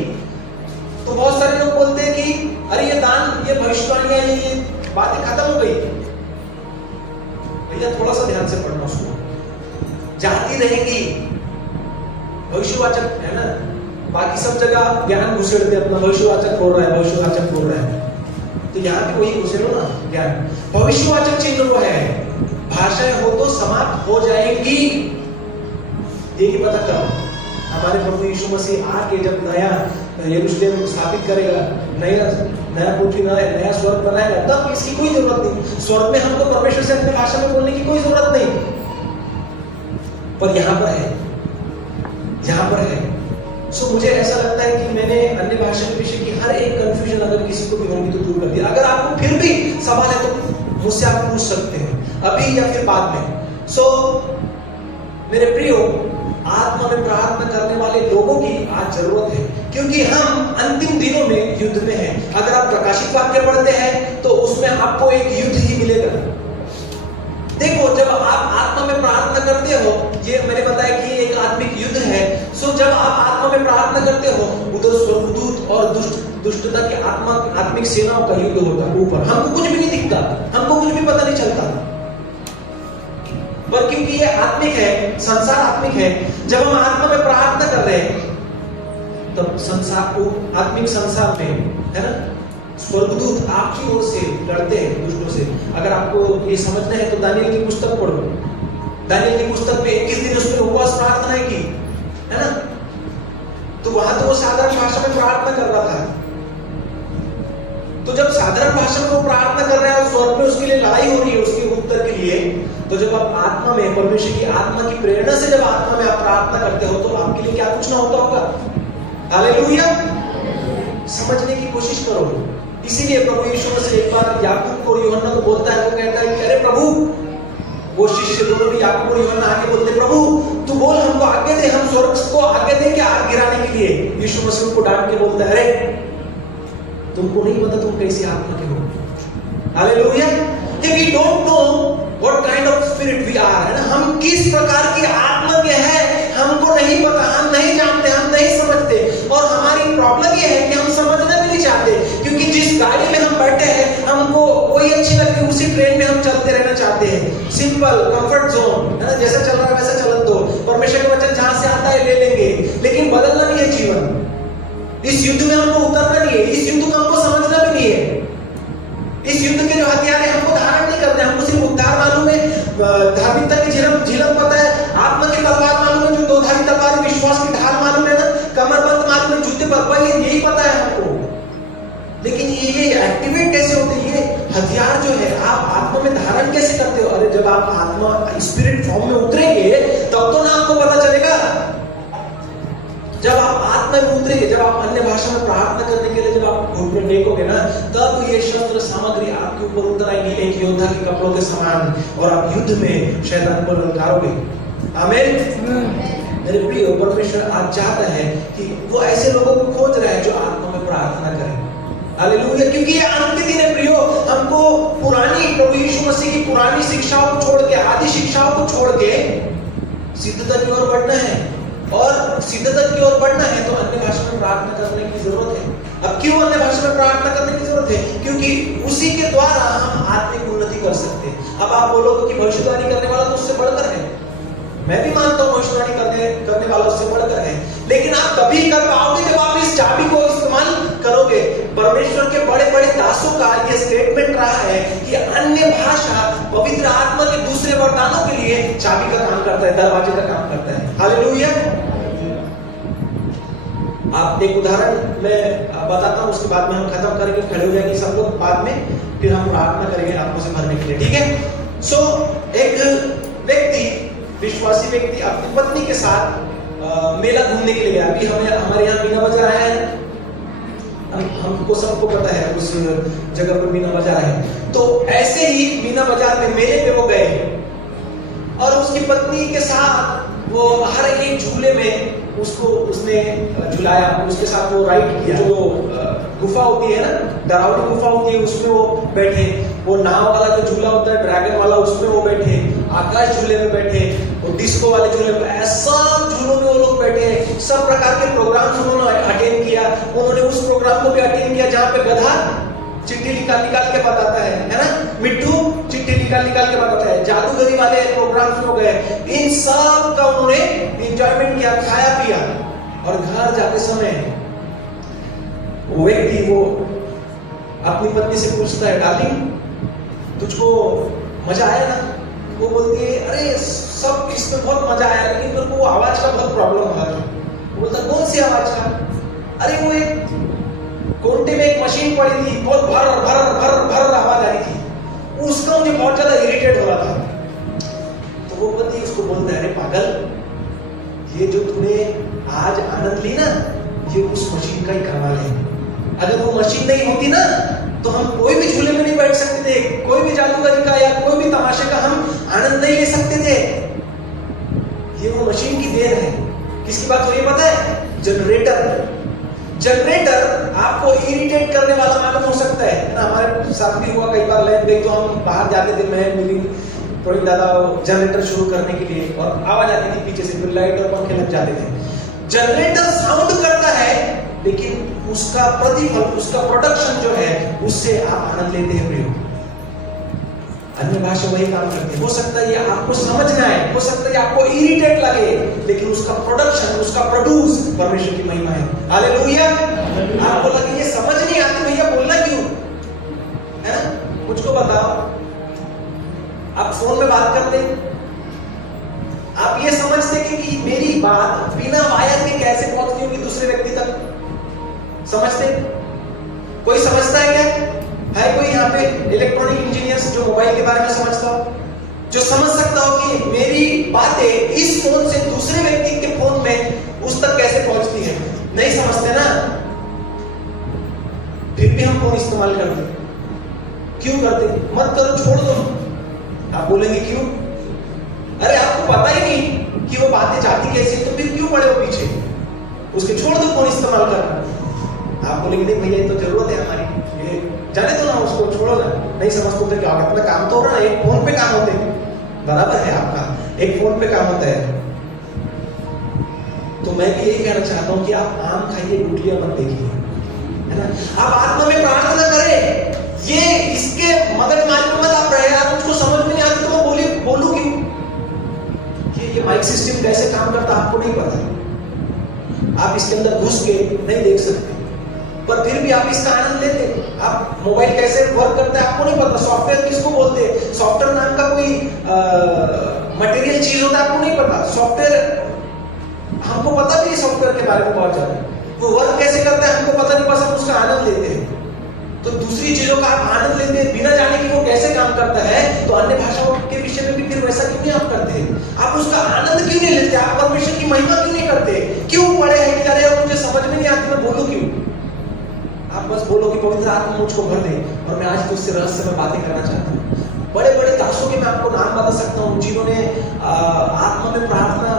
तो बहुत सारे लोग बोलते हैं कि अरे ये दान, ये भविष्यवाणियां, ये बातें खत्म हो गई। भैया थोड़ा सा ध्यान से पढ़ना उसको। जाती रहेगी, भविष्यवाचक है ना, बाकी सब जगह ज्ञान घुसेड़ते अपना, भविष्यवाचक बोल रहा है, भविष्यवाचक बोल रहा है, तो यहाँ पे वही घुसेड़ो ना ज्ञान। भविष्यवाचक चिन्ह वो है, भाषाएं हो तो समाप्त हो जाएंगी। ये पता करो, हमारे प्रभु यीशु मसीह आके जब नया यरूशलेम स्थापित करेगा, नया पृथ्वी, नया स्वर्ग बनाएगा, तब इसकी कोई जरूरत नहीं। स्वर्ग में हमको परमेश्वर से अपनी भाषा में बोलने की कोई जरूरत नहीं, पर यहाँ पर है, यहाँ पर है। सो मुझे ऐसा लगता है कि मैंने अन्य भाषा के विषय की हर एक कंफ्यूजन अगर किसी को भी होगी तो दूर कर दिया। अगर आपको फिर भी सवाल है तो मुझसे आप पूछ सकते हैं अभी या फिर बाद में। सो मेरे प्रियो, आत्मा में प्रार्थना करने वाले लोगों की आज जरूरत है, क्योंकि हम अंतिम दिनों में युद्ध में हैं। अगर आप प्रकाशित वाक्य पढ़ते हैं तो उसमें आपको एक युद्ध ही मिलेगा। देखो, जब आप आत्मा में प्रार्थना करते हो, ये मैंने बताया कि एक आत्मिक युद्ध है। सो जब आप आत्मा में प्रार्थना करते हो, उधर स्वर्गदूत और दुष्टता की आत्मिक सेनाओं का युद्ध होता है ऊपर। हमको कुछ भी नहीं दिखता, हमको कुछ भी पता नहीं चलता, पर क्योंकि ये आत्मिक है, संसार आत्मिक है, जब हम आत्मा में प्रार्थना कर रहे हैं तब संसार को, आत्मिक संसार में है ना, स्वर्गदूत आपकी ओर से लड़ते हैं दुष्टों से। अगर आपको ये समझना है तो दानियेल की पुस्तक पढ़ो। दानियेल की पुस्तक में 21 दिन उसने उपवास प्रार्थनाएं की, है ना, तो वहां तो वो साधारण भाषा में प्रार्थना कर रहा था। तो जब साधारण भाषा में वो प्रार्थना कर रहा है और स्वर्ग में उसके लिए लड़ाई हो रही है उसके उत्तर के लिए, तो जब आप आत्मा में, परमेश्वर की आत्मा की प्रेरणा से जब आत्मा में आप प्रार्थना करते हो तो आपके लिए क्या कुछ ना होता होगा। हालेलुया। समझने की कोशिश करो। इसीलिए प्रभु यीशु मसीह एक बार याकूब को, यूहन्ना को बोलता है, वो कहता है कि अरे प्रभु, वो शिष्य दोनों भी याकूब और यूहन्ना आके बोलते, प्रभु तू बोल, हमको आज्ञा दे, हम स्वर्ग को आज्ञा दे कि आग गिराने के लिए। यीशु मसीह उनको डांट के बोलता है, अरे तुमको नहीं पता तुम कैसी आत्मा के हो। Hallelujah. We don't know what kind of spirit we are, है ना, हम किस प्रकार की आत्मा के हैं हमको नहीं पता, हम नहीं जानते, हम नहीं समझते। और हमारी प्रॉब्लम ये है कि हम समझना भी नहीं चाहते, क्योंकि जिस गाड़ी में हम बैठे हैं हमको वही अच्छी लगती है, उसी ट्रेन में हम चलते रहना चाहते हैं। सिंपल कंफर्ट जोन, है ना, जैसा चल रहा है वैसा चलन दो। परमेश्वर का वचन जहां से आता है ले लेंगे, लेकिन बदलना नहीं है जीवन। इस युद्ध में हमको उतरना नहीं है, इस युद्ध को हमको समझना भी नहीं है। इस युद्ध के जो हथियार है हमको धारण नहीं करते, हमको सिर्फ उद्धार मालूम है, धार्मिकता की झिलम पता है, आत्मा की तलवार मालूम है, जो दो धारी तलवार, विश्वास की ढाल मालूम है ना, कमरबंद मालूम है, जूते पर यही पता है हमको। लेकिन ये एक्टिवेट कैसे होते हैं, ये हथियार जो है आप आत्मा में धारण कैसे करते हो? अरे जब आप आत्मा स्पिरिट फॉर्म में उतरेंगे तब तो ना आपको पता चलेगा। जब आप आत्मा में उतरेंगे, जब आप अन्य भाषा में प्रार्थना करने के लिए जब आप घुटने टेकोगे ना, तब ये शस्त्र सामग्री आपके ऊपर उतर आएगी एक योद्धा के कपड़ों के समान, और आप युद्ध में शैतान पर ललकारोगे। आमीन। मेरे प्रिय, परमेश्वर आज चाहता है कि वो ऐसे लोगों को खोज रहा है जो आत्मा में प्रार्थना करें। हालेलुया। क्योंकि ये अंतिम दिन है प्रियो, हमको पुरानी, प्रभु यीशु मसीह की पुरानी शिक्षाओं को छोड़ के, आदि शिक्षाओं को छोड़ के सिद्धता की ओर बढ़ना है। और सिद्धता की ओर बढ़ना है तो अन्य भाषा में प्रार्थना करने की जरूरत है। अब क्यों अन्य भाषा में प्रार्थना करने की जरूरत है? क्योंकि उसी के द्वारा हम आत्मिक उन्नति कर सकते हैं। अब आप बोलोगे कि भविष्यवाणी करने वाला तो उससे बढ़कर है, मैं भी मानता हूं भविष्यवाणी करने वाला उससे बढ़कर है, लेकिन आप तभी कर पाओगे जब आप इस चाबी को इस्तेमाल करोगे। परमेश्वर के बड़े बड़े दासों का यह स्टेटमेंट रहा है कि अन्य भाषा पवित्र आत्मा के दूसरे वरदानों के लिए चाबी का काम करता है, दरवाजे का काम करता है। हालेलुया। आप एक उदाहरण मैं बताता हूं, उसके बाद में हम खत्म करेंगे, खड़े हो जाएंगे सब लोग बाद में, फिर हम प्रार्थना करेंगे आत्मा से भरने के लिए, ठीक है। सो एक व्यक्ति, विश्वासी व्यक्ति अपनी पत्नी के साथ मेला घूमने के लिए गया। अभी हमारे यहाँ मीना बाजार है, हमको सबको पता है उस जगह पर मीना बाजार है। तो ऐसे ही मीना बाजार में मेले पे वो गए और उसकी पत्नी के साथ वो हर एक झूले में उसने झुलाया, उसके साथ वो राइड किया। जो गुफा होती है ना, डरावनी गुफा होती है, उसमें वो बैठे। वो नाव वाला जो झूला होता है ड्रैगन वाला, उसमें वो बैठे। आकाश झूले में बैठे, वो डिस्को वाले झूले में, ऐसा झूलों में वो लोग बैठे। सब प्रकार के प्रोग्राम्स उन्होंने अटेंड किया। उन्होंने उस प्रोग्राम को भी अटेंड किया जहाँ पे गधा चिट्ठी निकाल के बताता है ना, मिट्टू चिट्ठी निकाल के बताता है। जादूगरी वाले प्रोग्राम्स में गए। इन सब का उन्होंने एंजॉयमेंट किया, खाया पिया। और घर जाते समय वो व्यक्ति वो अपनी पत्नी से पूछता है, डार्लिंग तुझको मजा आया ना? वो बोलती है, अरे सब इसमें बहुत मजा आया, लेकिन मेरे को आवाज का बहुत प्रॉब्लम हो रहा था। वो बोलता, कौन सी आवाज का? अरे वो एक कोंटे में एक मशीन पड़ी थी, बहुत भर भर भर भर आवाज आ रही थी, उसका मुझे बहुत ज्यादा इरिटेट हो रहा था। तो वो पति उसको बोलता है, अरे पागल, ये जो तूने आज आनंद ली ना, ये उस मशीन का ही कमाल है। अगर वो मशीन नहीं होती ना, तो हम कोई भी झूले में नहीं बैठ सकते थे, कोई भी जादूगरी का या कोई भी तमाशे का हम आनंद नहीं ले सकते थे। ये वो मशीन की देन है। किसकी बात हो रही है पता है? जनरेटर आपको इरिटेट करने वाला मालूम हो सकता है ना। हमारे साथ भी हुआ कई बार, लाइट गई तो हम बाहर जाते थे, मैं मेरी थोड़ी ज्यादा जनरेटर शुरू करने के लिए, और आवाज आती थी पीछे से, फिर लाइट और पंखे लग जाते थे। जनरेटर साउंड करता है, लेकिन उसका प्रतिफल, उसका प्रोडक्शन जो है, उससे आप आनंद लेते हैं प्रियो। अन्य भाषा वही काम करती है। हो सकता है ये आपको समझ ना आए, हो सकता है आपको इरिटेट लगे, लेकिन उसका प्रोडक्शन, उसका प्रोड्यूस परमेश्वर की महिमा है। हालेलुया। आपको लगे ये समझ नहीं आती, भैया बोलना क्यों है ना? मुझको बताओ, आप फोन में बात करते, आप ये समझते कि मेरी बात बिना वायर के कैसे पहुंचती होगी दूसरे व्यक्ति तक? समझते? कोई समझता है क्या? है कोई यहाँ पे इलेक्ट्रॉनिक इंजीनियर्स जो मोबाइल के बारे में समझता हो, जो समझ सकता हो कि मेरी बातें इस फोन से दूसरे व्यक्ति के फोन में उस तक कैसे पहुंचती है? नहीं समझते ना। फिर भी हम फोन इस्तेमाल करते, क्यों करते? मत करो, छोड़ दो। आप बोलेंगे क्यों? अरे आपको पता ही नहीं कि वो बातें जाती कैसे, तो फिर क्यों पड़े हो पीछे? उसके छोड़ दो फोन इस्तेमाल करना। आप बोलेंगे नहीं भैया ये तो जरूरत है हमारी, ये जाने दो ना, उसको छोड़ो ना। नहीं समझते तो क्या होगा? अपना काम तो हो रहा है, एक फोन पे काम होते हैं, बराबर है आपका, एक फोन पे काम होता है। तो मैं भी यही कहना चाहता हूं कि आप आम खाइए, गुठलियां मत देखिए, है ना? आप आत्मा में प्रार्थना करें, ये इसके मगज मार में मत आप रहे। आप मुझको समझ में नहीं आती तो मैं बोलूं क्यों? कि ये माइक सिस्टम कैसे काम करता आपको नहीं पता, आप इसके अंदर घुस के नहीं देख सकते, पर फिर भी आप इसका आनंद लेते। आप मोबाइल कैसे वर्क करता है आपको नहीं पता, सॉफ्टवेयर किसको बोलते हैं, सॉफ्टवेयर नाम का कोई मटेरियल चीज होता है आपको नहीं पता। सॉफ्टवेयर हमको पता भी सॉफ्टवेयर के बारे में बहुत ज्यादा, वो वर्क कैसे करता है हमको पता नहीं, बस हम उसका आनंद लेते हैं। तो दूसरी चीजों का आप आनंद लेते हैं बिना जाने कि वो कैसे काम करता है। तो अन्य भाषाओं के विषय में भी फिर वैसा क्यों नहीं आप करते हैं? आप उसका आनंद क्यों नहीं लेते? आप परमेश्वर की महिमा क्यों नहीं करते? क्यों पड़े हैं कि अरे मुझे समझ में नहीं आती, मैं बोलूं क्यों? आप बस बोलो कि पवित्र आत्मा मुझको भर दे। और मैं आज तुझसे रहस्य में बातें करना चाहता हूँ। बड़े बड़े दासों के मैं आपको नाम बता सकता हूँ जिन्होंने आत्मा में प्रार्थना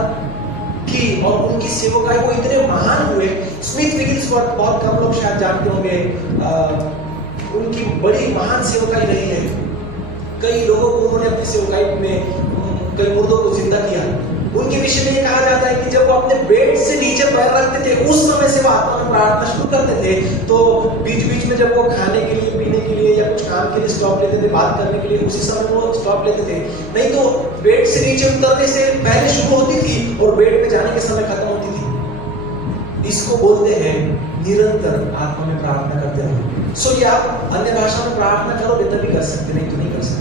की और उनकी सेवकाई वो इतने महान हुए। स्मिथ विगिलस्वर्थ बहुत कम लोग शायद जानते होंगे, उनकी बड़ी महान सेवकाई रही है। कई लोगों को उन्होंने अपनी सेवकाई में कई मुर्दों को जिंदा किया। उनके विषय में ये कहा जाता है कि जब वो अपने बेड से नीचे पैर रखते थे, उस समय से वो आत्मा में प्रार्थना शुरू करते थे। तो बीच बीच में जब वो खाने के लिए, पीने के लिए या कुछ काम के लिए स्टॉप लेते थे, बात करने के लिए, उसी समय वो स्टॉप लेते थे। नहीं तो बेड से नीचे उतरने से पहले शुरू होती थी और बेड पे जाने के समय खत्म होती थी। इसको बोलते हैं निरंतर आत्मा में प्रार्थना करते रहो। सो ये आप अन्य भाषा में प्रार्थना करोगे तभी कर सकते, नहीं तो नहीं कर सकते।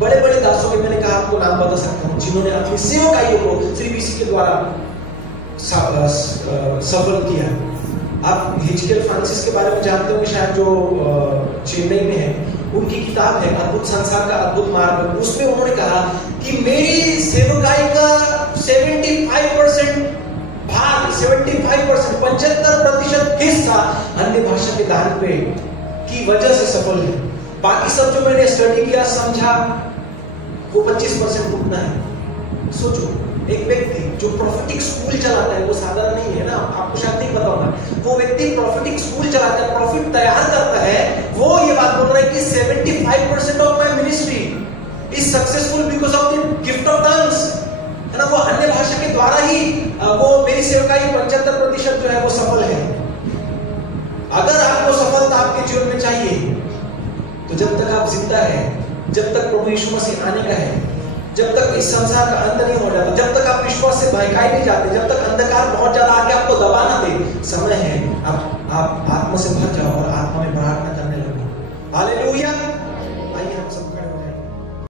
बड़े बड़े दासों के मैंने कहा आपको नाम बता सकता हूं जिन्होंने अपनी सेवकाइयों को श्री बीसी के द्वारा सफल किया। आप हिचकेल फ्रांसिस के बारे में जानते होंगे शायद, जो चेन्नई में है। उनकी किताब है अद्भुत संसार का अद्भुत मार्ग। उसमें उन्होंने कहा कि मेरी सेवकाई का 75% भाग, 75% हिस्सा अन्य भाषा के दान पे की वजह से सफल है। बाकी सब जो मैंने स्टडी किया, समझा, वो 25% उतना है। सोचो, एक व्यक्ति जो प्रोफेटिक स्कूल चलाता है, वो साधारण नहीं है ना, आपको शायद नहीं पता होगा। वो व्यक्ति प्रोफेटिक स्कूल चलाता है, प्रॉफिट तैयार करता है, वो ये बात बोल रहा है कि 75% of my ministry is successful because of the gift of tongues, है ना। वो अन्य भाषा के द्वारा ही वो मेरी सेवकाई 75% जो है वो सफल है। अगर आपको सफलता आपके जीवन में चाहिए, तो जब तक आप जिंदा है, जब तक प्रभु यीशु मसीह आने का है, जब तक इस संसार का अंत नहीं हो जाता, जब तक आप विश्वास से बहकाए नहीं जाते, जब तक अंधकार बहुत ज्यादा आके आपको दबा ना दे, समय है आप आत्मा से भर जाओ